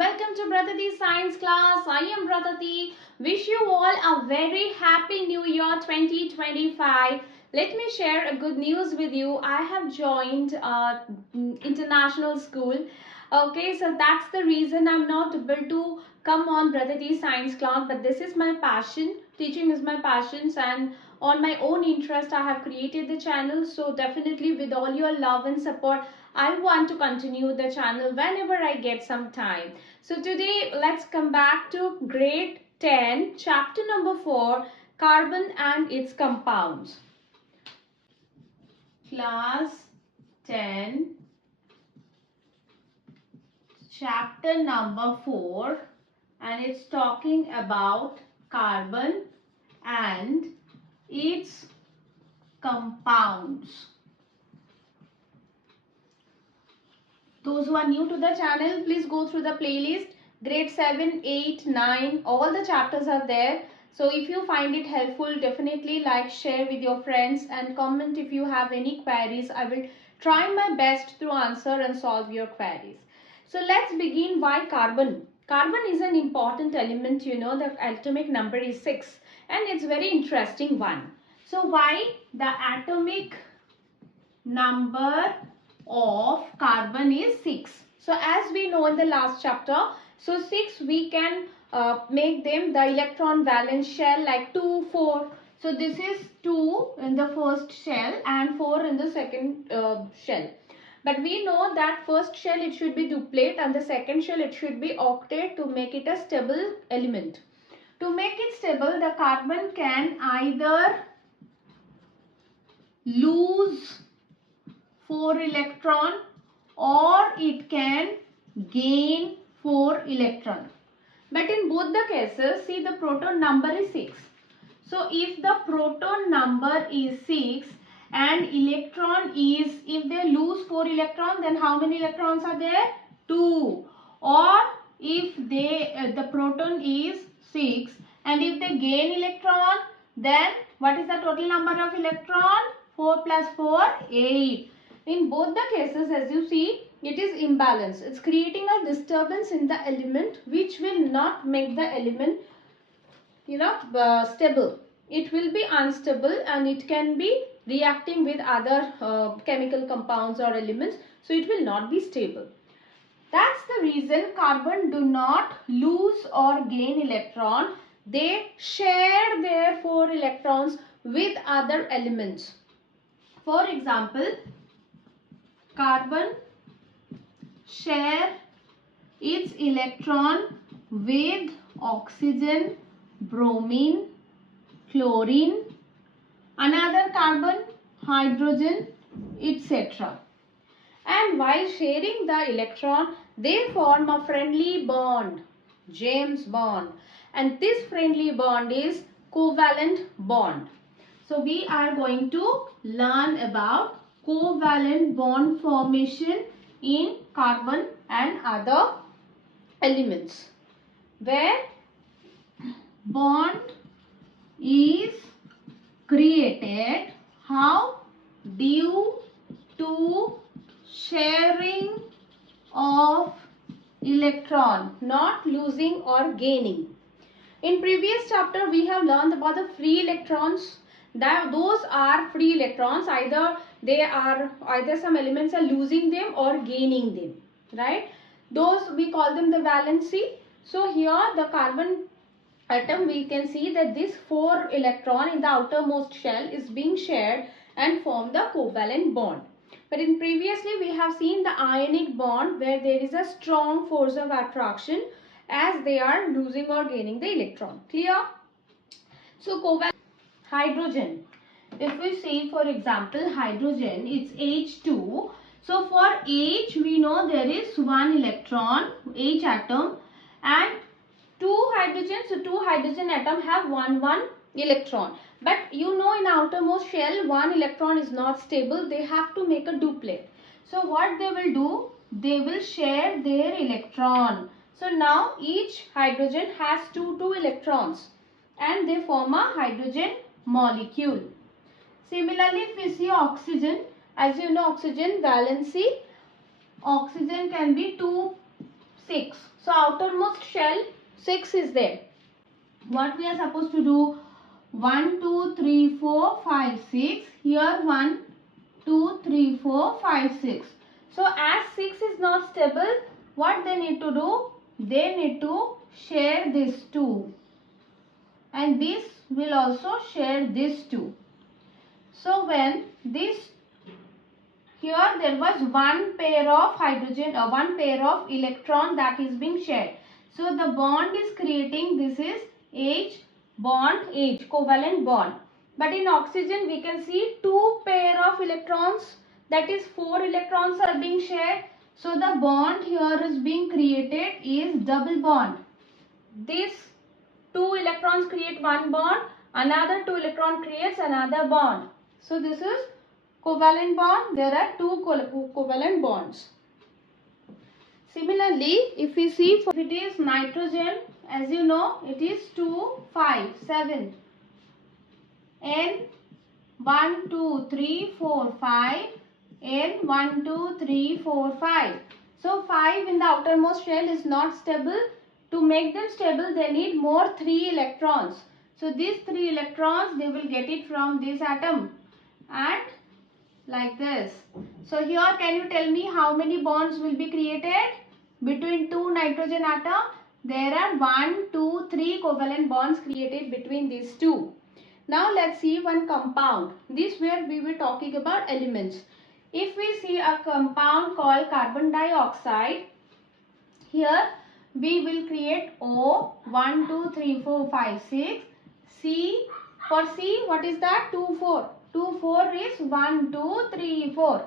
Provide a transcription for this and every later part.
welcome to Bratati Science class. I am Bratati. Wish you all a very happy new year 2025. Let me share a good news with you. I have joined international school. Okay, so that's the reason I'm not able to come on Bratati Science class, but this is my passion. Teaching is my passion, and on my own interest I have created the channel. So definitely with all your love and support, I want to continue the channel whenever I get some time. So today let's come back to grade 10, chapter number 4, carbon and its compounds. Class 10, chapter number 4, and it's talking about carbon and its compounds. Those who are new to the channel, please go through the playlist. Grade 7, 8, 9, all the chapters are there. So if you find it helpful, definitely like, share with your friends and comment if you have any queries. I will try my best to answer and solve your queries. So let's begin. Why carbon? Carbon is an important element, you know, the atomic number is 6 and it's very interesting one. So why the atomic number of carbon is 6? So as we know in the last chapter, so 6 we can make them the electron valence shell like 2, 4. So this is 2 in the first shell and 4 in the second shell. But we know that first shell it should be duplet and the second shell it should be octet to make it a stable element. To make it stable, the carbon can either lose 4 electron or it can gain 4 electron. But in both the cases, see, the proton number is 6. So if the proton number is 6 and electron is, if they lose 4 electron, then how many electrons are there? 2. Or if they the proton is 6 and if they gain electron, then what is the total number of electron? 4 plus 4, 8. In both the cases, as you see, it is imbalance. It's creating a disturbance in the element which will not make the element, you know, stable. It will be unstable and it can be reacting with other chemical compounds or elements. So it will not be stable. That's the reason carbon do not lose or gain electron. They share their 4 electrons with other elements. For example, carbon share its electron with oxygen, bromine, chlorine, another carbon, hydrogen, etc. And while sharing the electron, they form a friendly bond, James bond, and this friendly bond is covalent bond. So we are going to learn about covalent bond formation in carbon and other elements, where bond is created how? Due to sharing of electron, not losing or gaining. In previous chapter we have learned about the free electrons. Those are free electrons, either some elements are losing them or gaining them, right? Those we call them the valency. So here the carbon atom, we can see that this 4 electron in the outermost shell is being shared and form the covalent bond. But in previously we have seen the ionic bond where there is a strong force of attraction as they are losing or gaining the electron. Clear? So covalent hydrogen. If we see, for example, hydrogen, it's H2. So for H, we know there is 1 electron, H atom, and 2 hydrogens. So 2 hydrogen atom have 1 electron. But you know, in outermost shell, 1 electron is not stable. They have to make a duplet. So what they will do? They will share their electron. So now each hydrogen has 2 electrons and they form a hydrogen molecule. Similarly, if we see oxygen, as you know, oxygen valency, oxygen can be 2 6. So outermost shell 6 is there. What we are supposed to do? 1, 2, 3, 4, 5, 6. Here 1, 2, 3, 4, 5, 6. So as 6 is not stable, what they need to do? They need to share this 2. And this will also share this 2. So when this, here there was one pair of hydrogen or one pair of electron that is being shared. So the bond is creating, this is H bond H, covalent bond. But in oxygen we can see 2 pair of electrons, that is 4 electrons are being shared. So the bond here is being created is double bond. This 2 electrons create one bond, another 2 electron creates another bond. So this is covalent bond. There are 2 covalent bonds. Similarly, if we see, if it is nitrogen, as you know, it is 2, 5, 7. N 1, 2, 3, 4, 5. N 1, 2, 3, 4, 5. So 5 in the outermost shell is not stable. To make them stable, they need more 3 electrons. So these 3 electrons, they will get it from this atom. And like this. So here can you tell me how many bonds will be created? Between 2 nitrogen atom, there are 1, 2, 3 covalent bonds created between these 2. Now let's see one compound. This where we were talking about elements. If we see a compound called carbon dioxide, here we will create O, 1, 2, 3, 4, 5, 6. C, for C, what is that? 2, 4. 2, 4 is 1, 2, 3, 4.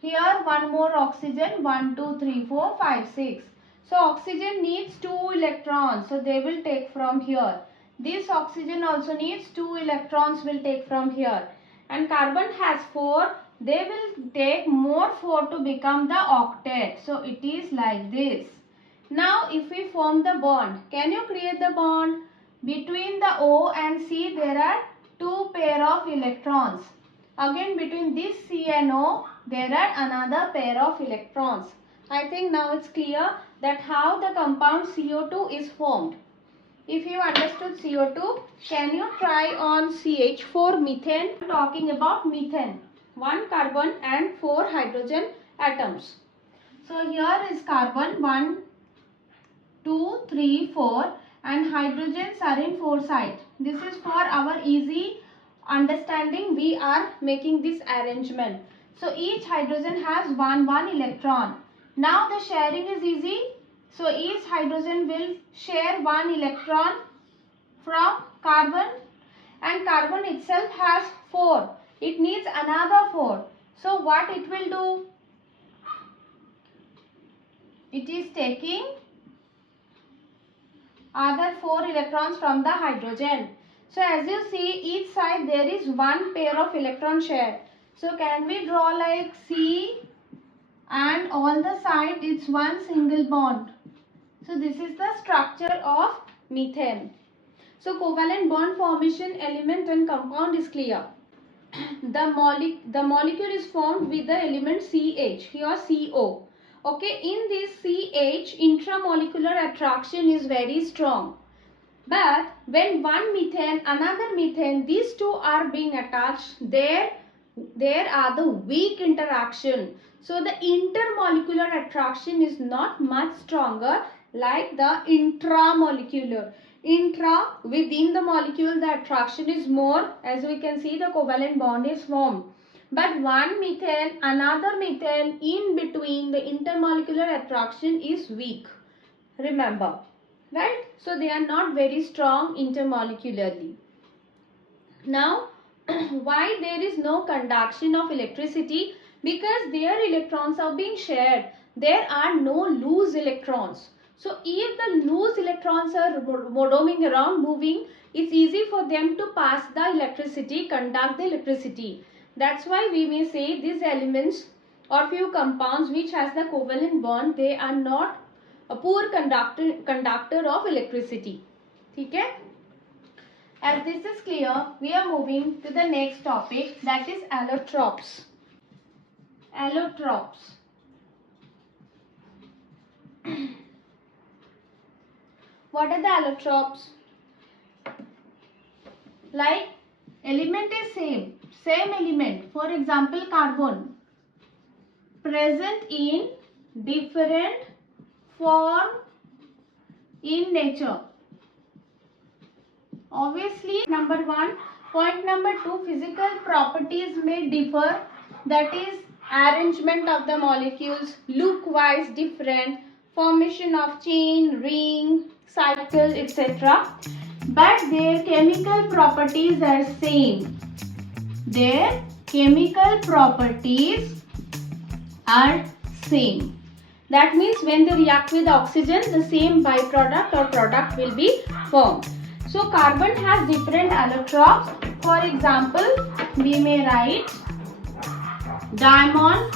Here one more oxygen, 1, 2, 3, 4, 5, 6. So oxygen needs 2 electrons. So they will take from here. This oxygen also needs 2 electrons, will take from here. And carbon has 4. They will take more 4 to become the octet. So it is like this. Now if we form the bond, can you create the bond? Between the O and C there are 2 pair of electrons. Again between this C and O there are another pair of electrons. I think now it's clear that how the compound CO2 is formed. If you understood CO2, can you try on CH4 methane? Talking about methane. 1 carbon and 4 hydrogen atoms. So here is carbon 1, 2, 3, 4 and hydrogens are in 4 sides. This is for our easy understanding. We are making this arrangement. So each hydrogen has 1 electron. Now the sharing is easy. So each hydrogen will share 1 electron from carbon and carbon itself has 4. It needs another 4. So what it will do? It is taking other 4 electrons from the hydrogen. So as you see, each side there is 1 pair of electron shared. So can we draw like C and all the side it's one single bond. So this is the structure of methane. So covalent bond formation element and compound is clear. The molecule is formed with the element CH, here CO. Okay, in this CH, intramolecular attraction is very strong. But when one methane, another methane, these two are being attached, there are the weak interaction. So the intermolecular attraction is not much stronger like the intramolecular. Intra, within the molecule, the attraction is more. As we can see, the covalent bond is formed. But one methane, another methane, in between the intermolecular attraction is weak. Remember, right? So they are not very strong intermolecularly. Now, why there is no conduction of electricity? Because their electrons are being shared. There are no loose electrons. So if the loose electrons are roaming around, moving, it's easy for them to pass the electricity, conduct the electricity. That's why we may say these elements or few compounds which has the covalent bond, they are not a poor conductor of electricity. Okay? As this is clear, we are moving to the next topic, that is allotropes. Allotropes. What are the allotropes? Like element is same element. For example, carbon present in different form in nature. Obviously, number 1. Point number 2, physical properties may differ, that is arrangement of the molecules, look wise different, formation of chain, ring, cycle, etc. But their chemical properties are same. Their chemical properties are same. That means when they react with oxygen, the same byproduct or product will be formed. So carbon has different allotropes. For example, we may write diamond,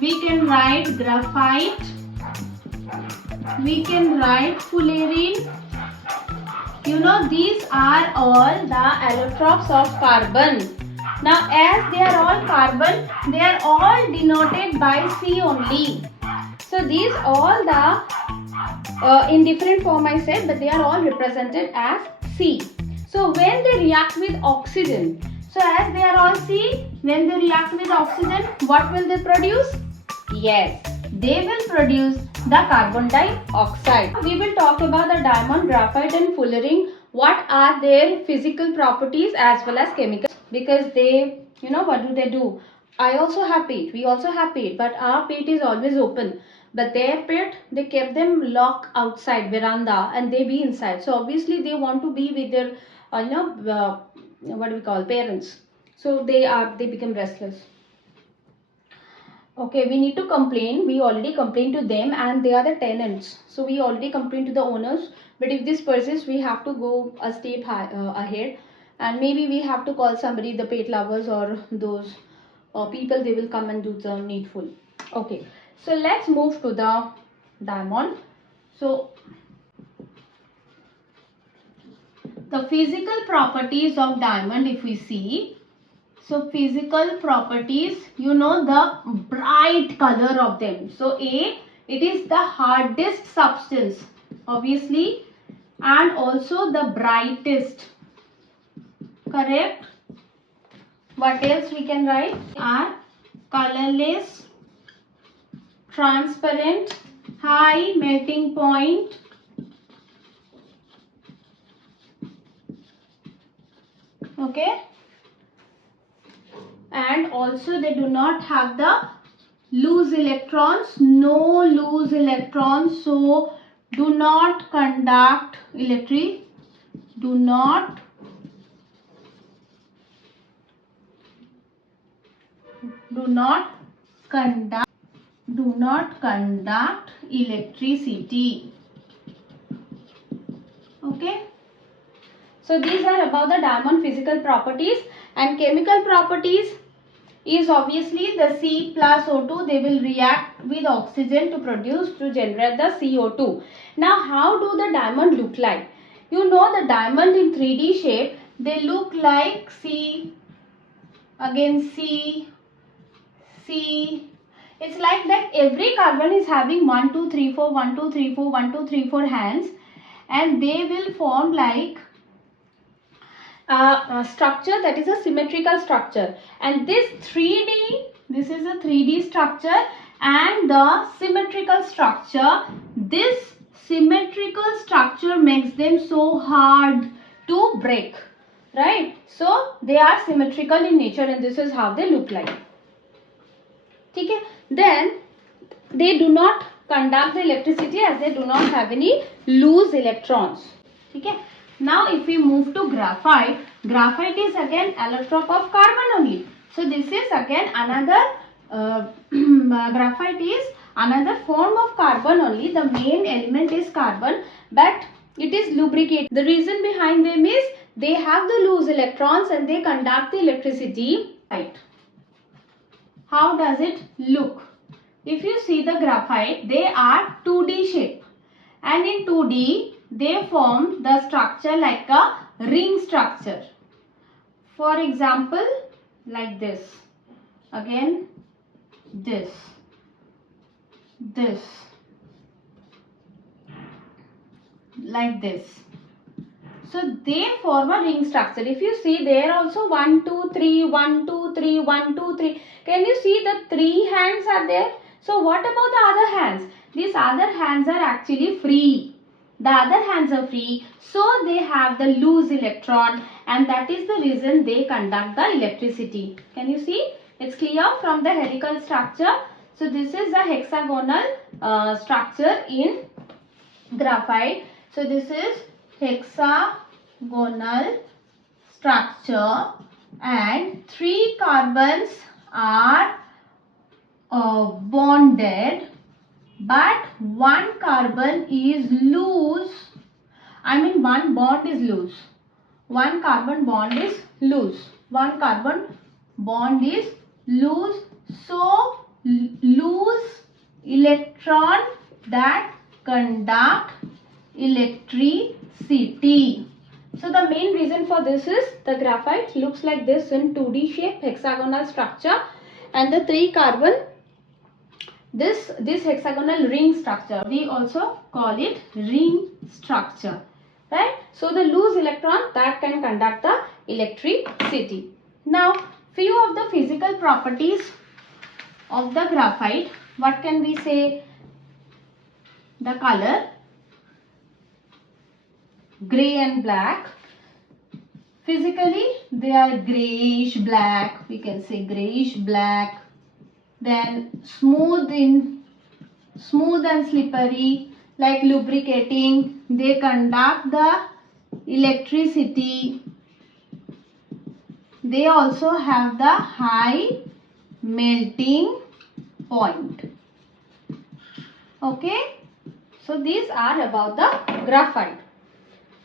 we can write graphite, we can write fullerene. You know, these are all the allotropes of carbon. Now as they are all carbon, they are all denoted by C only. So these all the in different form I said, but they are all represented as C. So when they react with oxygen, so as they are all C, when they react with oxygen, what will they produce? Yes, they will produce the carbon dioxide. We will talk about the diamond, graphite and fullerene. What are their physical properties as well as chemical, because they, you know, what do? I also have pit, we also have pit, but our pit is always open. But their pit, they kept them locked outside veranda and they be inside. So obviously they want to be with their, what do we call, parents. So they become restless. Okay, we need to complain. We already complained to them and they are the tenants. So we already complained to the owners. But if this persists, we have to go a step ahead. And maybe we have to call somebody, the pet lovers or those people, they will come and do the needful. Okay, so let's move to the diamond. So the physical properties of diamond, if we see, so physical properties, you know, the bright color of them. So A, it is the hardest substance, obviously, and also the brightest. Correct? What else we can write? Are colorless, transparent, high melting point, okay, and also they do not have the loose electrons, no loose electrons, so do not conduct electricity, do not conduct electricity. Okay, so these are about the diamond physical properties. And chemical properties is obviously the C plus O2, they will react with oxygen to generate the CO2. Now how do the diamond look like? You know, the diamond in 3D shape, they look like C, again C, C. It's like that every carbon is having 1, 2, 3, 4, 1, 2, 3, 4, 1, 2, 3, 4 hands, and they will form like a structure that is a symmetrical structure. And this is a 3D structure, and the symmetrical structure, this symmetrical structure makes them so hard to break, right? So they are symmetrical in nature and this is how they look like. Okay, then they do not conduct the electricity as they do not have any loose electrons. Okay, now if we move to graphite, graphite is again allotrope of carbon only. So this is again another graphite is another form of carbon only. The main element is carbon, but it is lubricated. The reason behind them is they have the loose electrons and they conduct the electricity. Right. How does it look? If you see the graphite, they are 2D shape, and in 2D they form the structure like a ring structure. For example, like this, again this, like this. So they form a ring structure. If you see, there also 1, 2, 3, 1, 2, 3, 1, 2, 3. Can you see the 3 hands are there? So what about the other hands? These other hands are actually free. The other hands are free. So they have the loose electron, and that is the reason they conduct the electricity. Can you see? It's clear from the helical structure. So this is the hexagonal structure in graphite. So this is hexagonal structure, and 3 carbons are bonded, but 1 carbon is loose. I mean, 1 bond is loose. 1 carbon bond is loose. 1 carbon bond is loose. So loose electron that conduct electricity. So the main reason for this is the graphite looks like this in 2D shape, hexagonal structure, and the 3 carbon, this hexagonal ring structure, we also call it ring structure, right? So the loose electron that can conduct the electricity. Now few of the physical properties of the graphite. What can we say? The color, gray and black. Physically they are grayish black, we can say grayish black. Then smooth and slippery, like lubricating. They conduct the electricity. They also have the high melting point. Okay, so these are about the graphite.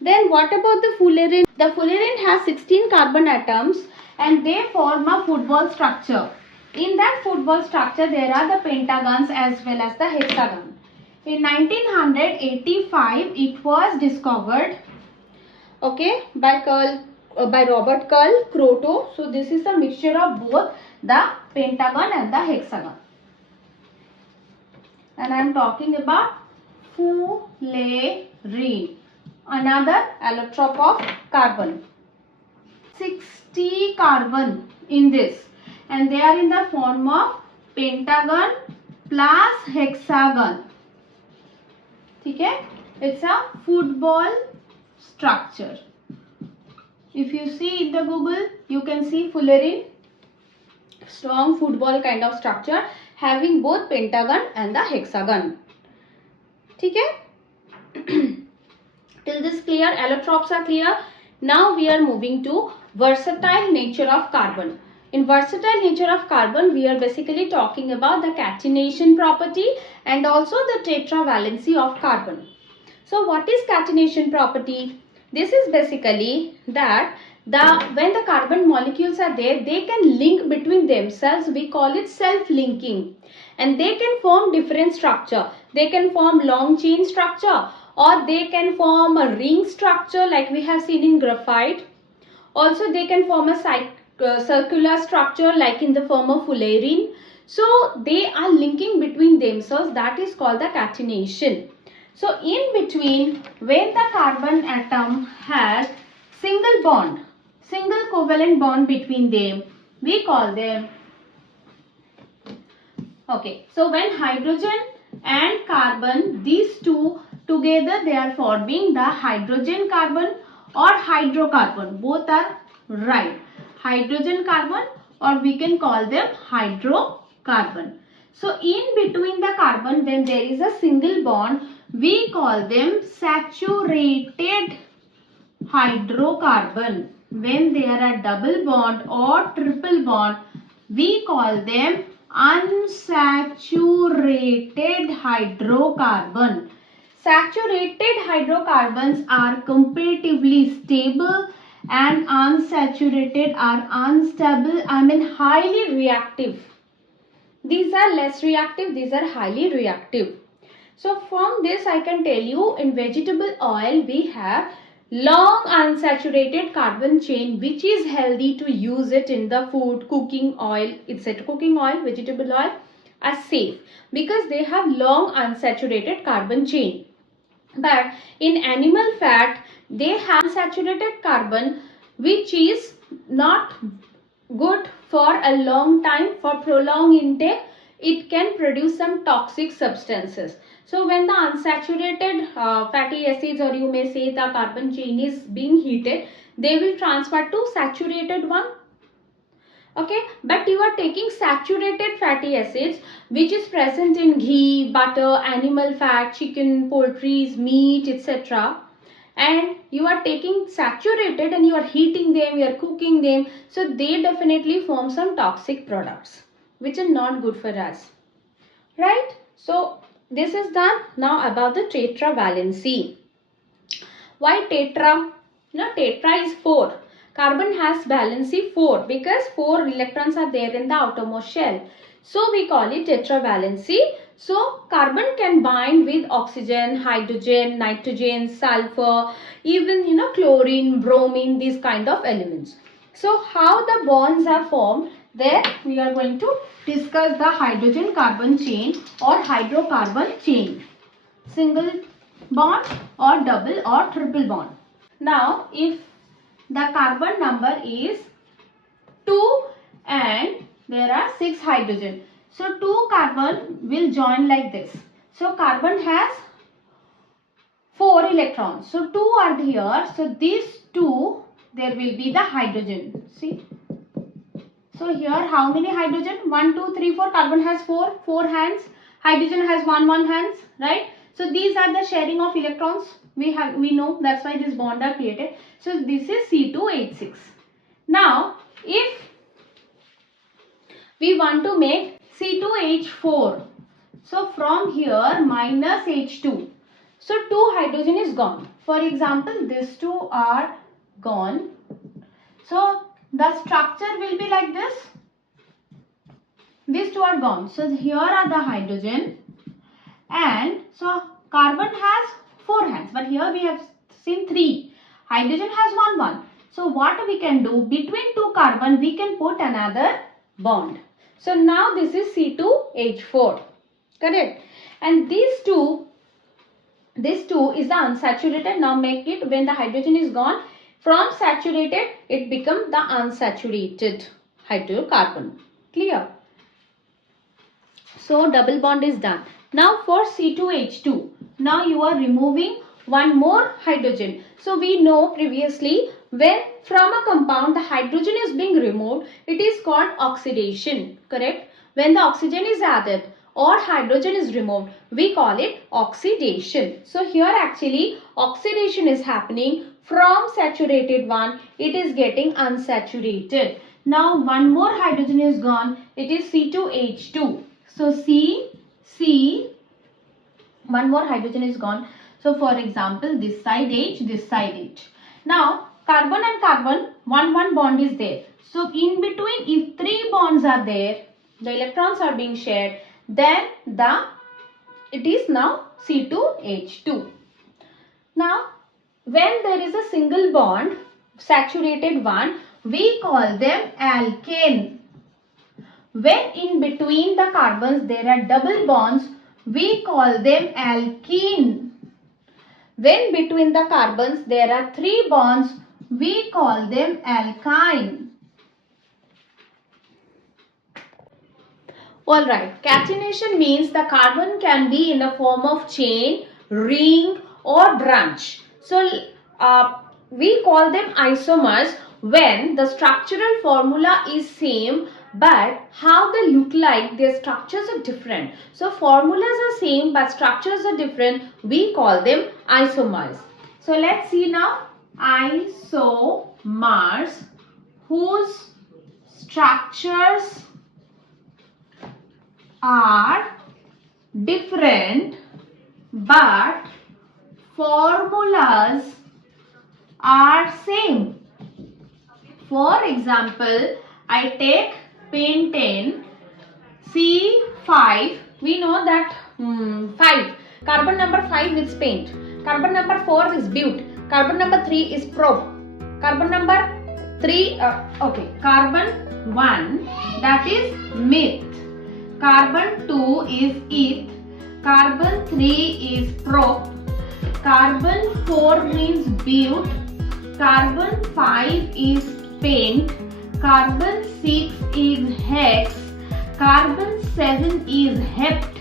Then what about the fullerene? The fullerene has 16 carbon atoms, and they form a football structure. In that football structure there are the pentagons as well as the hexagon. In 1985 it was discovered, okay, by Robert Karl Kroto. So this is a mixture of both the pentagon and the hexagon, and I am talking about fullerene, another allotrope of carbon. 60 carbon in this, and they are in the form of pentagon plus hexagon. Okay, it's a football structure. If you see in the Google, you can see fullerene, strong football kind of structure having both pentagon and the hexagon. Okay. Till this clear, allotropes are clear. Now we are moving to versatile nature of carbon. In versatile nature of carbon, we are basically talking about the catenation property and also the tetravalency of carbon. So what is catenation property? This is basically that when the carbon molecules are there, they can link between themselves. We call it self-linking, and they can form different structure. They can form long chain structure, or they can form a ring structure like we have seen in graphite. Also they can form a circular structure like in the form of fullerene. So they are linking between themselves. That is called the catenation. So in between, when the carbon atom has single bond, single covalent bond between them, we call them, okay, so when hydrogen and carbon, these two together, they are forming the hydrogen carbon or hydrocarbon. Both are right, hydrogen carbon, or we can call them hydrocarbon. So in between the carbon, when there is a single bond, we call them saturated hydrocarbon. When there are double bond or triple bond, we call them unsaturated hydrocarbon. Saturated hydrocarbons are comparatively stable, and unsaturated are unstable, highly reactive. These are less reactive, these are highly reactive. So from this I can tell you, in vegetable oil we have long unsaturated carbon chain, which is healthy to use it in the food, cooking oil, etc. Cooking oil, vegetable oil are safe because they have long unsaturated carbon chain. But in animal fat, they have unsaturated carbon, which is not good for a long time. For prolonged intake, it can produce some toxic substances. So when the unsaturated fatty acids, or you may say the carbon chain, is being heated, they will transfer to saturated one. Okay, but you are taking saturated fatty acids which is present in ghee, butter, animal fat, chicken, poultry, meat, etc., and you are taking saturated and you are heating them, you are cooking them, so they definitely form some toxic products which are not good for us, right? So this is done. Now about the tetravalency. Why tetra? Tetra is 4. Carbon has valency 4 because 4 electrons are there in the outermost shell. So we call it tetravalency. So carbon can bind with oxygen, hydrogen, nitrogen, sulfur, even chlorine, bromine, these kind of elements. So how the bonds are formed, there we are going to discuss the hydrogen carbon chain or hydrocarbon chain. Single bond or double or triple bond. Now if the carbon number is 2 and there are 6 hydrogen, so 2 carbon will join like this. So carbon has 4 electrons, so 2 are here, so these 2, there will be the hydrogen. See, so here how many hydrogen? 1 2 3 4. Carbon has 4 hands, hydrogen has 1 hands, right? So these are the sharing of electrons. We know, that's why this bond are created. So this is C2H6. Now if we want to make C2H4, so from here minus H2, so 2 hydrogen is gone. For example, these 2 are gone. So the structure will be like this. These 2 are gone. So here are the hydrogen, and so carbon has 4 hands, but here we have seen 3. Hydrogen has 1. So what we can do, between 2 carbon we can put another bond. So now this is C2H4, correct? And this 2 is the unsaturated. Now make it, when the hydrogen is gone, from saturated it becomes the unsaturated hydrocarbon. Clear? So double bond is done. Now for C2H2, now you are removing one more hydrogen. So we know previously, when from a compound the hydrogen is being removed, it is called oxidation, correct? When the oxygen is added or hydrogen is removed, we call it oxidation. So here actually oxidation is happening. From saturated one, it is getting unsaturated. Now one more hydrogen is gone, it is C2H2. So C, one more hydrogen is gone. So for example, this side H, this side H. Now carbon and carbon, one bond is there. So in between, if 3 bonds are there, the electrons are being shared, then it is now C2H2. Now when there is a single bond, saturated one, we call them alkane. When in between the carbons there are double bonds, we call them alkene. When between the carbons there are 3 bonds, we call them alkyne. Alright, catenation means the carbon can be in the form of chain, ring or branch. So we call them isomers when the structural formula is same, but how they look like, their structures are different. So formulas are same but structures are different. We call them isomers. So let's see now isomers whose structures are different but formulas are same. For example, I take pentane C5. We know that 5. Carbon number 5 is pent. Carbon number 4 is bute. Carbon number 3 is prop. Carbon number 3, carbon 1, that is meth. Carbon 2 is eth. Carbon 3 is prop. carbon 4 means but, carbon 5 is pent, carbon 6 is hex, carbon 7 is hept,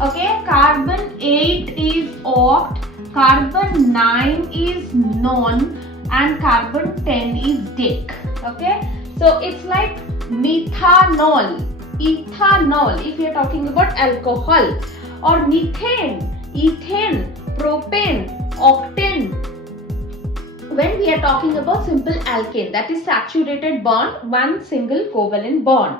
okay, carbon 8 is oct, carbon 9 is non, and carbon 10 is dec. Okay, so it's like methanol, ethanol if we are talking about alcohol, or methane, ethane, propane, octane when we are talking about simple alkane, that is saturated bond, one single covalent bond,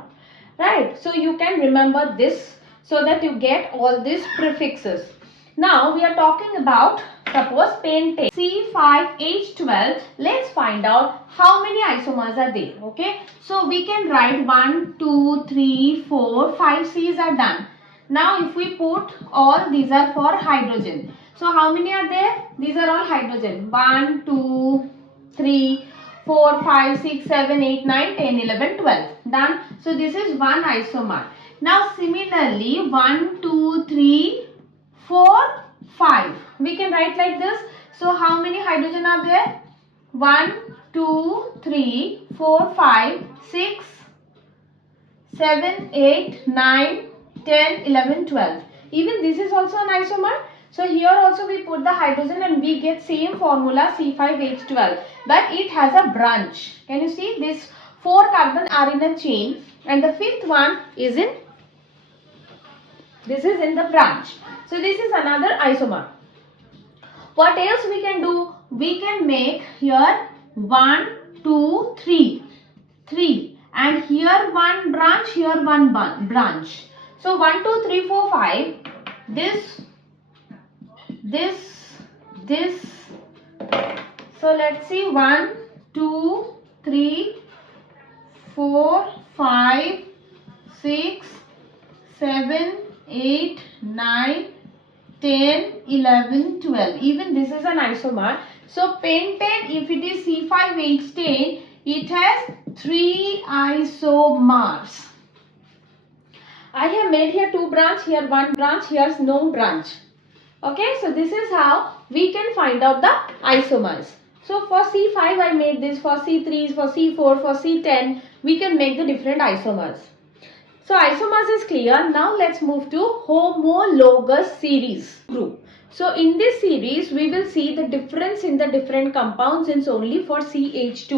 right? So you can remember this so that you get all these prefixes. Now we are talking about, suppose pentane, C5H12. Let's find out how many isomers are there. Okay, so we can write 1, 2, 3, 4, 5 C's are done. Now if we put all these are for hydrogen. So how many are there? These are all hydrogen. 1, 2, 3, 4, 5, 6, 7, 8, 9, 10, 11, 12. Done. So this is one isomer. Now similarly 1, 2, 3, 4, 5. We can write like this. So how many hydrogen are there? 1, 2, 3, 4, 5, 6, 7, 8, 9, 10, 11, 12. Even this is also an isomer. So here also we put the hydrogen and we get same formula C5H12. But it has a branch. Can you see? These 4 carbon are in a chain and the 5th one is in, this is in the branch. So this is another isomer. What else we can do? We can make here 1, 2, 3. 3. And here one branch, here one branch. So 1, 2, 3, 4, 5. This. So let's see, 1, 2, 3, 4, 5, 6, 7, 8, 9, 10, 11, 12. Even this is an isomer. So pentane, if it is C5H10, it has 3 isomers. I have made here 2 branch, here 1 branch, here's no branch. Okay, so this is how we can find out the isomers. So for C5 I made this, for C3, for C4, for C10, we can make the different isomers. So isomers is clear. Now let's move to homologous series group. So in this series we will see the difference in the different compounds since only for CH2.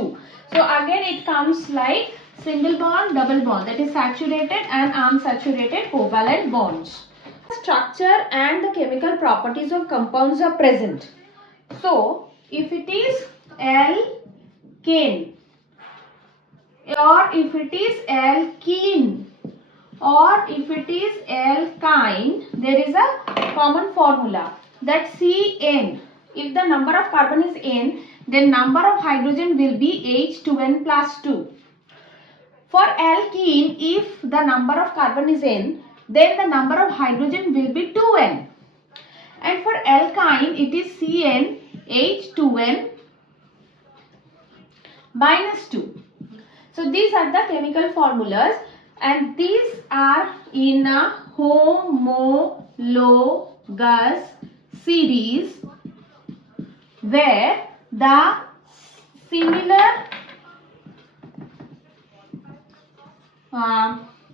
So again it comes like single bond, double bond, that is saturated and unsaturated covalent bonds. Structure and the chemical properties of compounds are present. So if it is alkane or if it is alkene or if it is alkyne, there is a common formula that Cn. If the number of carbon is n, then number of hydrogen will be H2n plus 2. For alkene, if the number of carbon is n, then the number of hydrogen will be 2n. And for alkyne, it is Cn H2n minus 2. So these are the chemical formulas and these are in a homologous series where the similar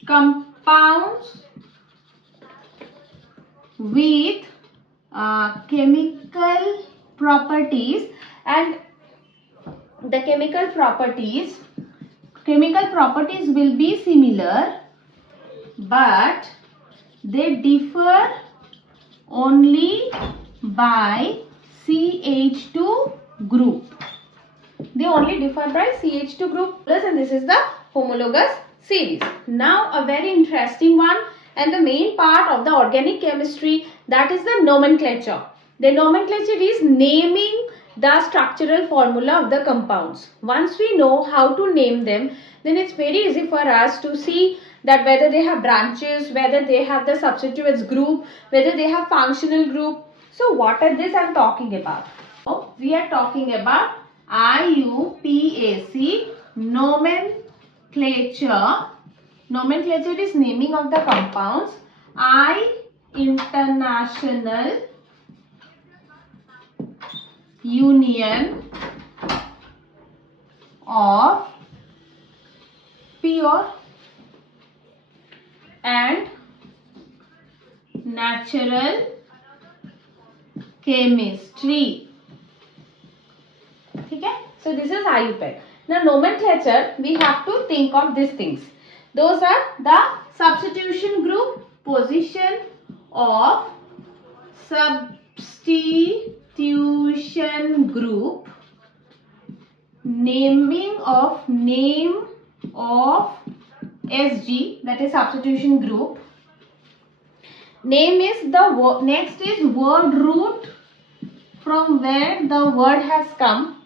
compounds with chemical properties, and the chemical properties will be similar but they differ only by CH2 group. They only differ by CH2 group, and this is the homologous series. Now a very interesting one and the main part of the organic chemistry, that is the nomenclature. The nomenclature is naming the structural formula of the compounds. Once we know how to name them, then it's very easy for us to see that whether they have branches, whether they have the substituents group, whether they have functional group. So what are this I am talking about? So we are talking about IUPAC nomenclature. Nomenclature is naming of the compounds. I international union of pure and natural chemistry. Okay? So this is IUPAC. Now nomenclature, we have to think of these things. Those are the substitution group, position of substitution group, name of SG, that is substitution group. Name is the next is word root, from where the word has come.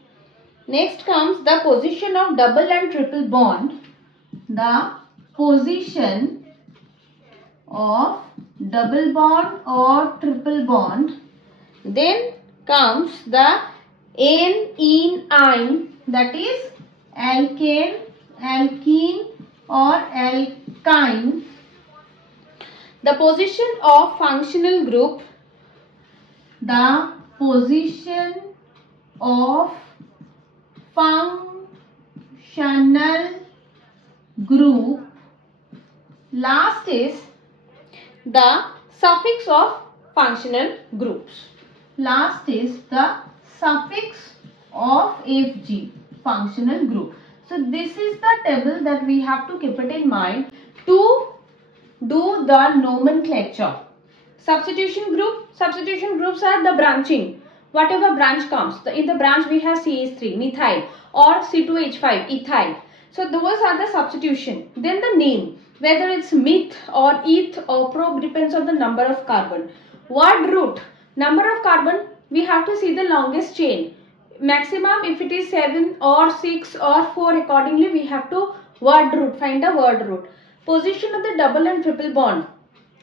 Next comes the position of double and triple bond. The position of double bond or triple bond. Then comes the ene, that is alkane, alkene or alkyne. The position of functional group. The position of functional group. Last is the suffix of functional groups. Last is the suffix of FG, functional group. So this is the table that we have to keep it in mind to do the nomenclature. Substitution groups are the branching. Whatever branch comes, in the branch we have CH3, methyl, or C2H5, ethyl. So those are the substitution. Then the name, whether it's meth or eth or probe, depends on the number of carbon. Word root, number of carbon, we have to see the longest chain. Maximum, if it is 7 or 6 or 4, accordingly we have to word root, find the word root. Position of the double and triple bond.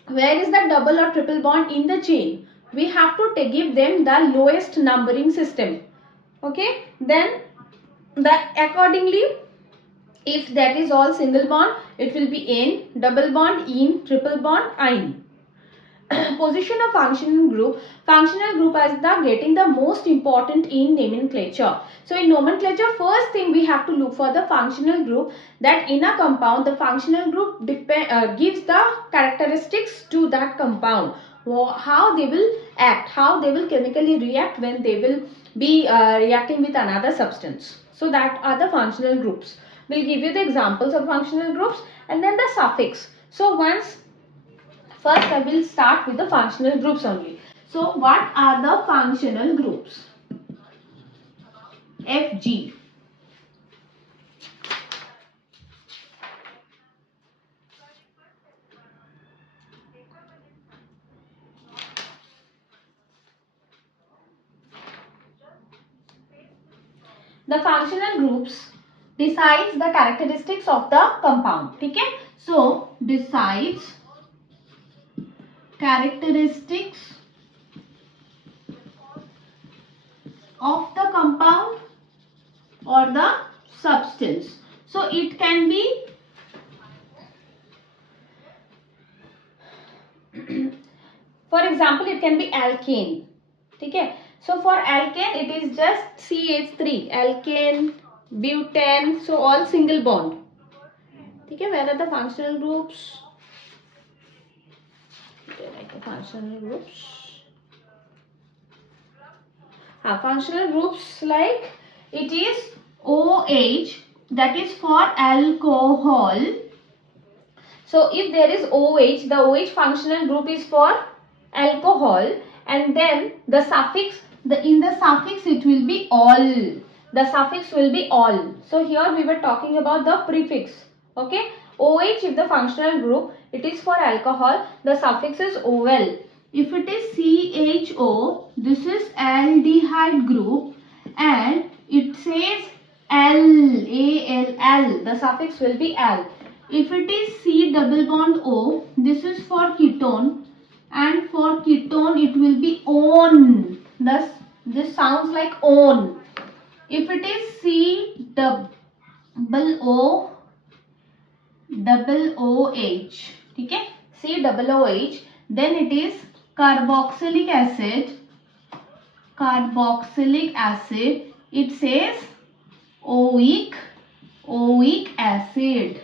Where is the double or triple bond in the chain? We have to give them the lowest numbering system. Okay, then accordingly, if that is all single bond, it will be N, double bond, in, triple bond, ine. Position of functional group is the getting the most important in nomenclature. So in nomenclature, first thing we have to look for the functional group, that in a compound the functional group gives the characteristics to that compound, how they will act, how they will chemically react when they will be reacting with another substance. So that are the functional groups. We'll give you the examples of functional groups and then the suffix. So first I will start with the functional groups only. So what are the functional groups? FG. The functional groups decides the characteristics of the compound. Okay? So decides characteristics of the compound or the substance. So it can be for example, it can be alkane. Okay? So for alkane it is just CH3, alkane, butane, so all single bond. Okay? Where are the functional groups? Like the functional groups. Functional groups, like it is OH, that is for alcohol. So if there is OH, the OH functional group is for alcohol, and then the suffix, in the suffix it will be all. The suffix will be all. So here we were talking about the prefix. Okay? OH, if the functional group, it is for alcohol, the suffix is OL. If it is CHO, this is aldehyde group, and it says AL, the suffix will be Al. If it is C double bond O, this is for ketone, and for ketone it will be on. Thus, this sounds like on. If it is C double OH, okay, C double OH, then it is carboxylic acid, carboxylic acid, it says oic acid.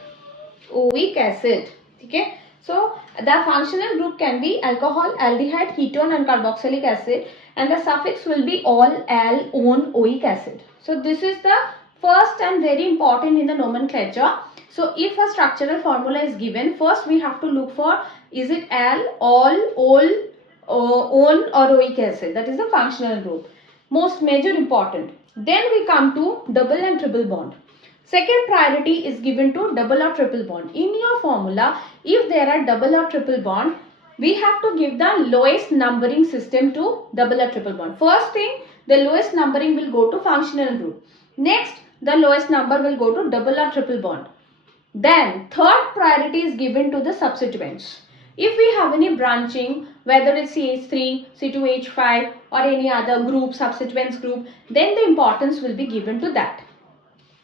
Oic acid. Okay. So the functional group can be alcohol, aldehyde, ketone and carboxylic acid, and the suffix will be ol, al, on, oic acid. So this is the first and very important in the nomenclature. So if a structural formula is given, first we have to look for, is it al, ol, on or oic acid. That is the functional group. Most major important. Then we come to double and triple bond. Second priority is given to double or triple bond. In your formula, if there are double or triple bond, we have to give the lowest numbering system to double or triple bond. First thing, the lowest numbering will go to functional group. Next, the lowest number will go to double or triple bond. Then, third priority is given to the substituents. If we have any branching, whether it's CH3, C2H5 or any other group, substituents group, then the importance will be given to that.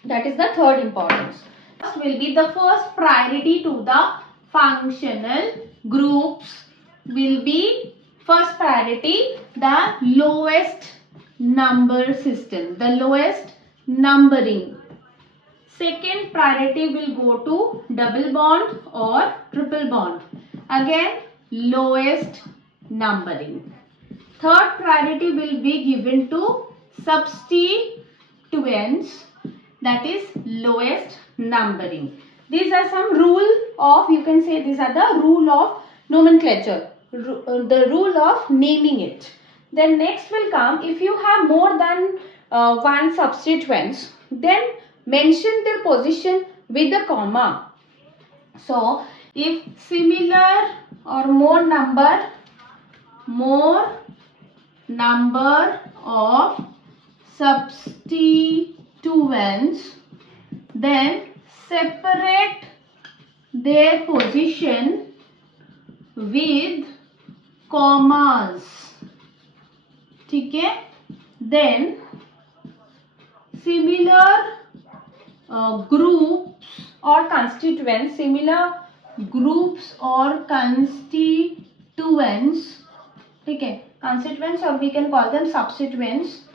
That is the third importance. First will be the first priority to the functional groups will be first priority the lowest number system, the lowest numbering. Second priority will go to double bond or triple bond. Again, lowest numbering. Third priority will be given to substituents, that is lowest numbering. These are some rule of, you can say these are the rule of nomenclature, the rule of naming it. Then next will come, if you have more than one substituents, then mention their position with the comma. So if similar or more number of substituents, then separate their position with commas. Okay? Then similar groups or constituents, similar groups or constituents, okay, constituents, or we can call them substituents,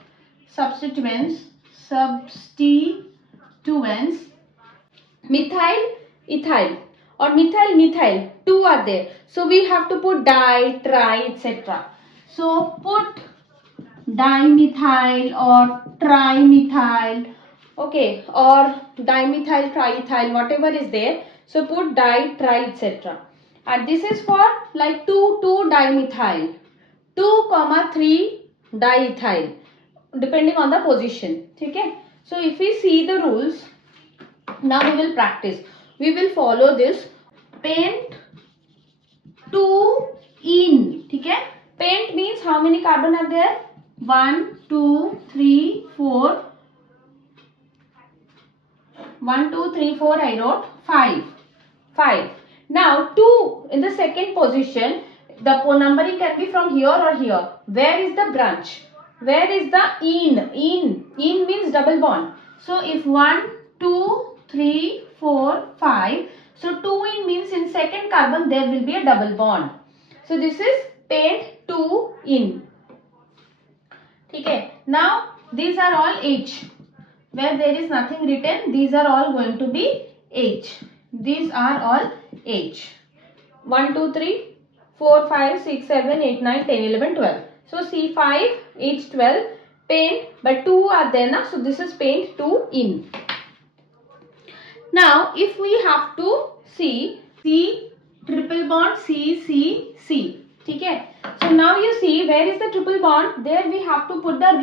methyl, ethyl or methyl, two are there. So we have to put di, tri, etc. So put dimethyl or trimethyl, okay, or dimethyl, triethyl, whatever is there. So put di, tri, etc. And this is for like 2 dimethyl, 2, 3 diethyl, depending on the position. Okay. So if we see the rules, now we will practice. We will follow this. Pent 2 in. Okay. Pent means how many carbon are there? 1, 2, 3, 4. 1, 2, 3, 4. I wrote 5. Now 2 in the second position. The numbering can be from here or here. Where is the branch? Where is the in? In means double bond. So if 1, 2, 3, 4, 5. So 2 in means in second carbon there will be a double bond. So this is pent 2 in. Okay. Now these are all H. Where there is nothing written, these are all going to be H. These are all H. 1, 2, 3, 4, 5, 6, 7, 8, 9, 10, 11, 12. So C5, H12, paint, but 2 are there now. So this is paint 2 in. Now if we have to see C triple bond C. Okay. So now you see where is the triple bond? There we have to put the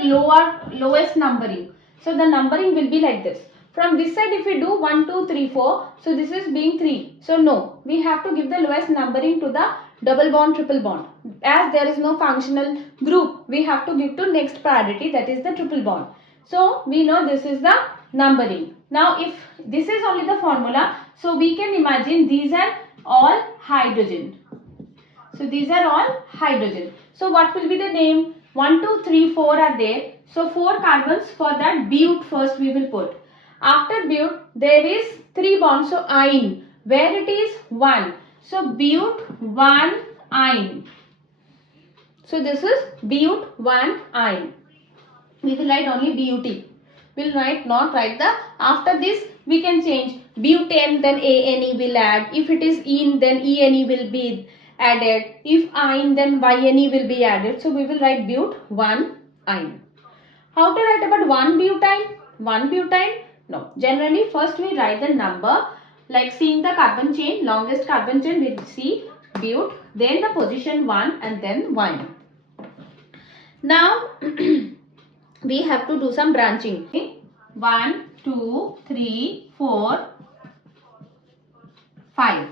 lowest numbering. So the numbering will be like this. From this side if we do 1, 2, 3, 4. So this is being 3. So no, we have to give the lowest numbering to the double bond, triple bond. As there is no functional group, we have to give to next priority, that is the triple bond. So we know this is the numbering. Now if this is only the formula, so we can imagine these are all hydrogen. So these are all hydrogen. So what will be the name? 1, 2, 3, 4 are there. So 4 carbons, for that but first we will put. After but there is 3 bonds, so ine. Where it is? 1. So but 1 ine. So this is but 1 ine. we will write only but. We'll write not write the, after this we can change butane, then ane will add. If it is ene, then ene will be added. If ine, then yne will be added. So we will write but 1-ine. How to write about 1-butane? 1-butane? No. Generally first we write the number, like seeing the carbon chain, longest carbon chain we will see but, then the position 1 and then 1. Now we have to do some branching. 1, 2, 3, 4, 5.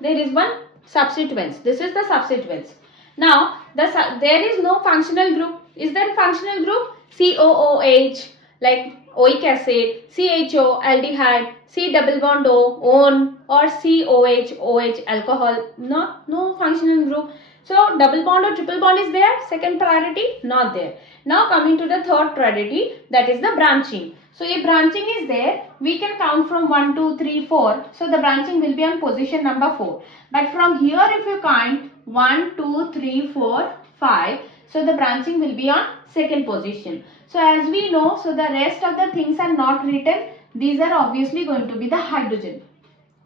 There is one substituents. This is the substituents. Now there is no functional group. Is there functional group? COOH, like oic acid, CHO, aldehyde, C double bond O, one, or COH, OH, alcohol. No functional group. So double bond or triple bond is there. Second priority, not there. Now coming to the third priority, that is the branching. So if branching is there, we can count from 1, 2, 3, 4. So the branching will be on position number 4. But from here if you count 1, 2, 3, 4, 5. So the branching will be on second position. So as we know, so the rest of the things are not written. These are obviously going to be the hydrogen.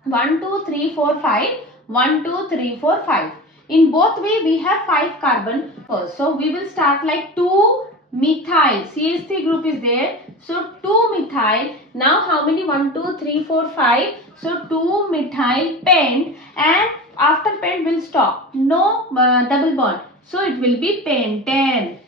1, 2, 3, 4, 5. 1, 2, 3, 4, 5. In both way we have 5 carbon first. So we will start like 2 methyl. CH3 group is there. So 2 methyl. Now how many? 1, 2, 3, 4, 5. So 2 methyl pent, and after pent will stop. No double bond. So it will be pentane.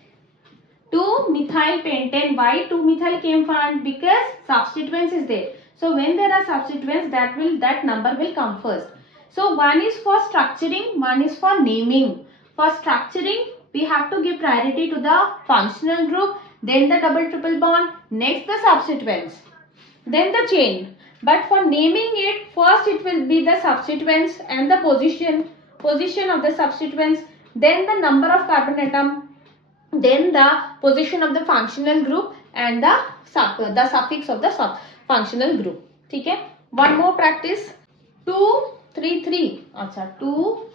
2 methyl pentane. Why 2 methyl came from? Because substituents is there. So when there are substituents, that number will come first. So one is for structuring, one is for naming. For structuring, we have to give priority to the functional group, then the double triple bond, next the substituents, then the chain. But for naming it, first it will be the substituents and the position of the substituents, then the number of carbon atom, then the position of the functional group and the suffix of the functional group. Okay? One more practice. 2, 3, 3. Acha, 2,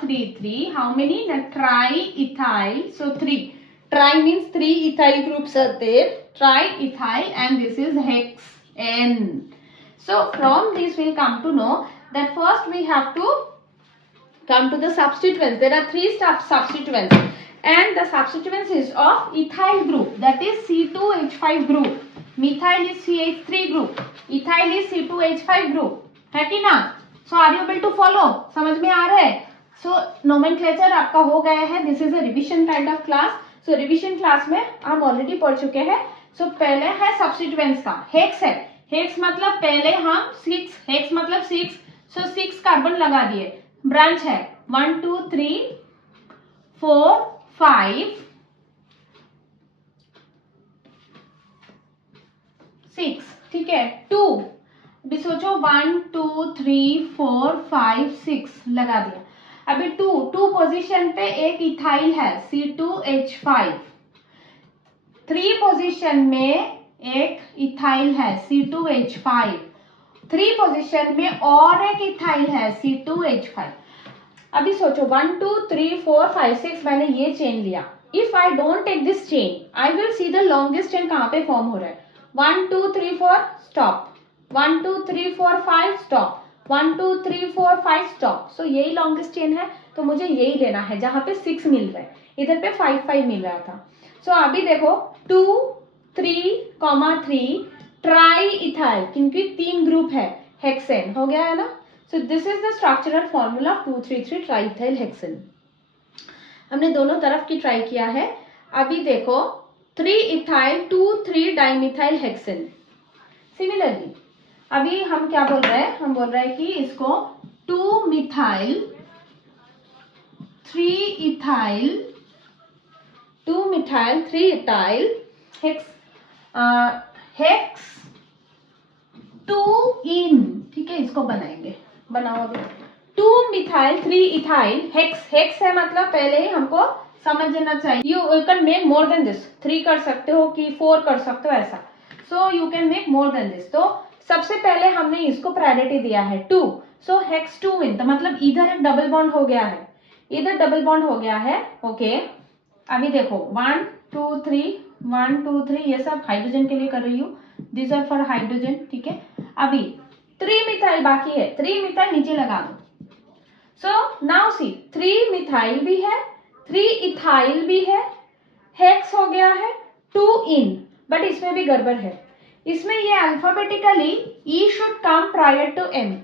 3, 3. How many? The triethyl. So 3. Tri means 3 ethyl groups are there. Triethyl, and this is hexane. So from this we will come to know that first we have to come to the substituents. There are 3 substituents, and the substituents is of ethyl group, that is C2H5 group. Methyl is CH3 group. Ethyl is C2H5 group. है कि ना? So are you able to follow? समझ में आ रहा है? So nomenclature आपका हो गया है. This is a revision kind of class. So revision class में हम already पढ़ चुके हैं. So पहले है substituents का. हेक्स है. हेक्स मतलब पहले हम 6. हेक्स मतलब 6. So 6 कार्बन लगा दिए. ब्रांच है 1, 2, 3, 4, 5, 6. ठीक है. 2. अभी सोचो 1, 2, 3, 4, 5, 6 लगा दिया. अभी 2 पोजीशन पे एक इथाइल है C2H5. 3 पोजीशन में एक इथाइल है C2H5. 3 पोजीशन में और एक इथाइल है C2H5. अभी सोचो 1, 2, 3, 4, 5, 6 मैंने ये चेन लिया. If I don't take this chain, I will see the longest chain कहाँ पे फॉर्म हो रहा है. 1, 2, 3, 4 स्टॉप. 1, 2, 3, 4, 5 स्टॉप. 1, 2, 3, 4, 5 स्टॉप. सो यही लॉन्गेस्ट चेन है, तो मुझे यही लेना है जहां पे 6 मिल रहा है. इधर पे 5, 5 मिल रहा था. सो अभी देखो 2, 3, 3 ट्राई इथाइल, क्योंकि 3 ग्रुप है. हेक्सेन हो गया है ना. सो this is the structural formula 233 try ethyl hexane. हमने दोनों तरफ की ट्राई किया है. अभी देखो 3 इथाइल 2, 3 डाइमिथाइल हेक्सेन. सिमिलरली अभी हम क्या बोल रहे हैं? हम बोल रहे हैं कि इसको 2 methyl 3 ethyl 2 methyl 3 ethyl hex 2 इन. ठीक है, इसको बनाएंगे. बनाओ अभी. 2 मिथाइल 3 इथाइल हेक्स. हेक्स है मतलब पहले ही हमको समझना चाहिए. You can make more than this. 3 कर सकते हो कि 4 कर सकते हो, ऐसा. So you can make more than this. तो सबसे पहले हमने इसको प्रायोरिटी दिया है 2. सो हेक्स 2 इन, तो मतलब इधर एक डबल बॉन्ड हो गया है, इधर डबल बॉन्ड हो गया है. ओके. अभी देखो 1 2 3 1 2 3 ये सब हाइड्रोजन के लिए कर रही हूँ, दिस आर फॉर हाइड्रोजन, ठीक है। अभी 3 मिथाइल बाकी है, 3 मिथाइल नीचे लगा दो। सो नाउ सी 3 मिथाइल भी है, 3 इथाइल भी है, हेक्स हो गया है, 2 इन, बट इसमें भी गड़बड़ है। इसमें ये alphabetically E should come prior to M.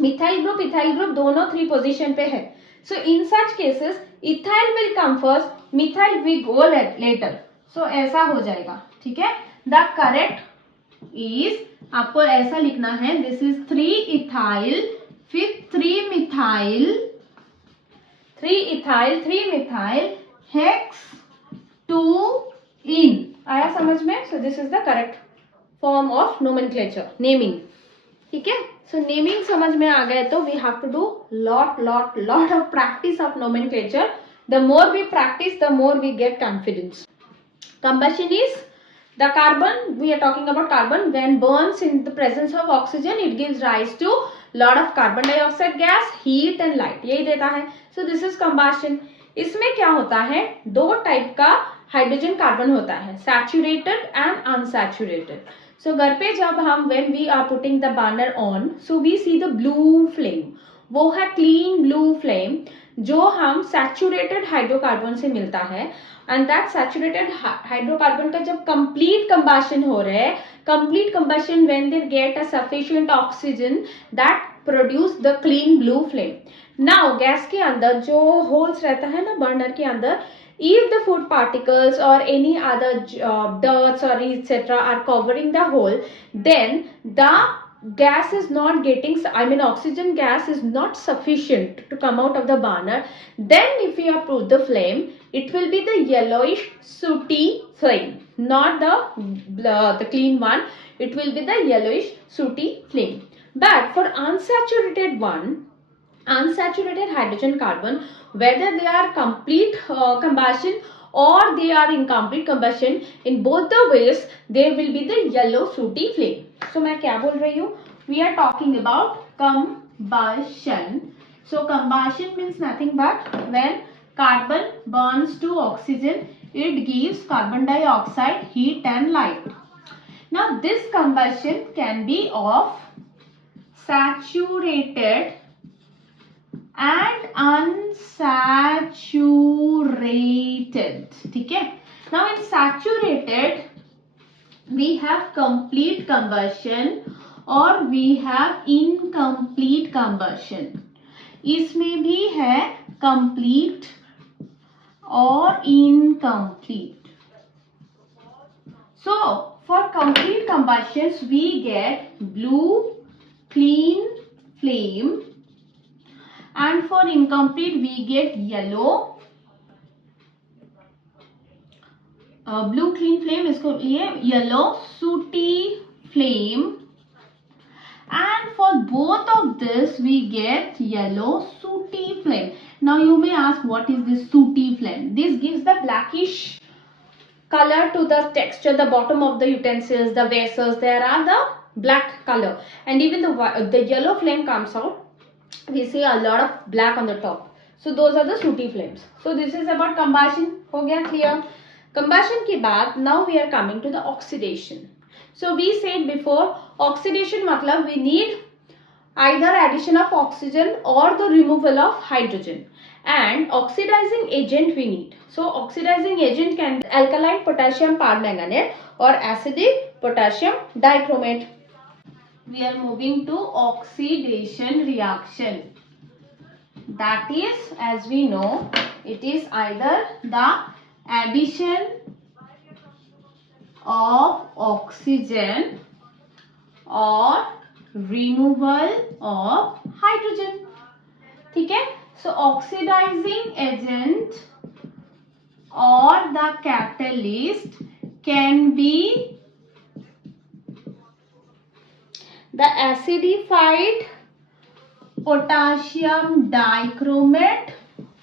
Methyl group ethyl group दोनों 3 पोजीशन पे है। So in such cases ethyl will come first, methyl will go later. सो ऐसा हो जाएगा, ठीक है। द करेक्ट इज, आपको ऐसा लिखना है, दिस इज 3 इथाइल, फिर 3 methyl, 3 ethyl 3 methyl, hex 2 ene. आया समझ में? So this is the correct form of nomenclature, naming, ठीक है। सो नेमिंग समझ में आ गए तो we have to do lot of practice of nomenclature. The more we practice, the more we get confidence. Combustion is the carbon, we are talking about carbon, when burns in the presence of oxygen, it gives rise to lot of carbon dioxide gas, heat and light, यही देता है। So this is combustion. इसमें क्या होता है, दो type का hydrogen carbon होता है, सैचुरेटेड एंड अनसैचुरेटेड। सो घर पे जब हम when we are putting the burner on, so we see the blue flame, वो है क्लीन ब्लू फ्लेम जो हम सैचुरेटेड हाइड्रोकार्बन से मिलता है। एंड दैट सैचुरेटेड हाइड्रोकार्बन का जब कंप्लीट कंबशन हो रहा है, complete combustion when they get a sufficient oxygen, that produce the clean blue flame. Now gas के अंदर जो होल्स रहता है ना बर्नर के अंदर, if the food particles or any other dirts or etc are covering the hole, then the gas is not getting, I mean oxygen gas is not sufficient to come out of the burner. Then if you put the flame, it will be the yellowish sooty flame, not the clean one. It will be the yellowish sooty flame. But for unsaturated one, unsaturated hydrogen carbon, whether they are complete combustion or they are incomplete combustion, in both the ways there will be the yellow sooty flame. So मैं क्या बोल रही हूँ, we are talking about combustion. So combustion means nothing but when carbon burns to oxygen, it gives carbon dioxide, heat and light. Now this combustion can be of saturated and unsaturated, ठीक है। Now in saturated we have complete combustion और we have incomplete combustion। इसमें भी है complete और incomplete। So for complete combustions we get blue clean flame, and for incomplete we get yellow blue clean flame, इसको लिए yellow sooty flame, and for both of this we get yellow sooty flame. Now you may ask, what is this sooty flame? This gives the blackish color to the texture, the bottom of the utensils, the vessels, there are the black color, and even the yellow flame comes out, we see a lot of black on the top. So those are the sooty flames. So this is about combustion. हो गया clear? Combustion के बाद now we are coming to the oxidation. So we said before, oxidation मतलब we need either addition of oxygen or the removal of hydrogen, and oxidizing agent we need. So oxidizing agent can be alkaline potassium permanganate or acidic potassium dichromate. We are moving to oxidation reaction. That is, as we know, it is either the addition of oxygen or removal of hydrogen, ठीक है। So oxidizing agent or the catalyst can be the acidified potassium dichromate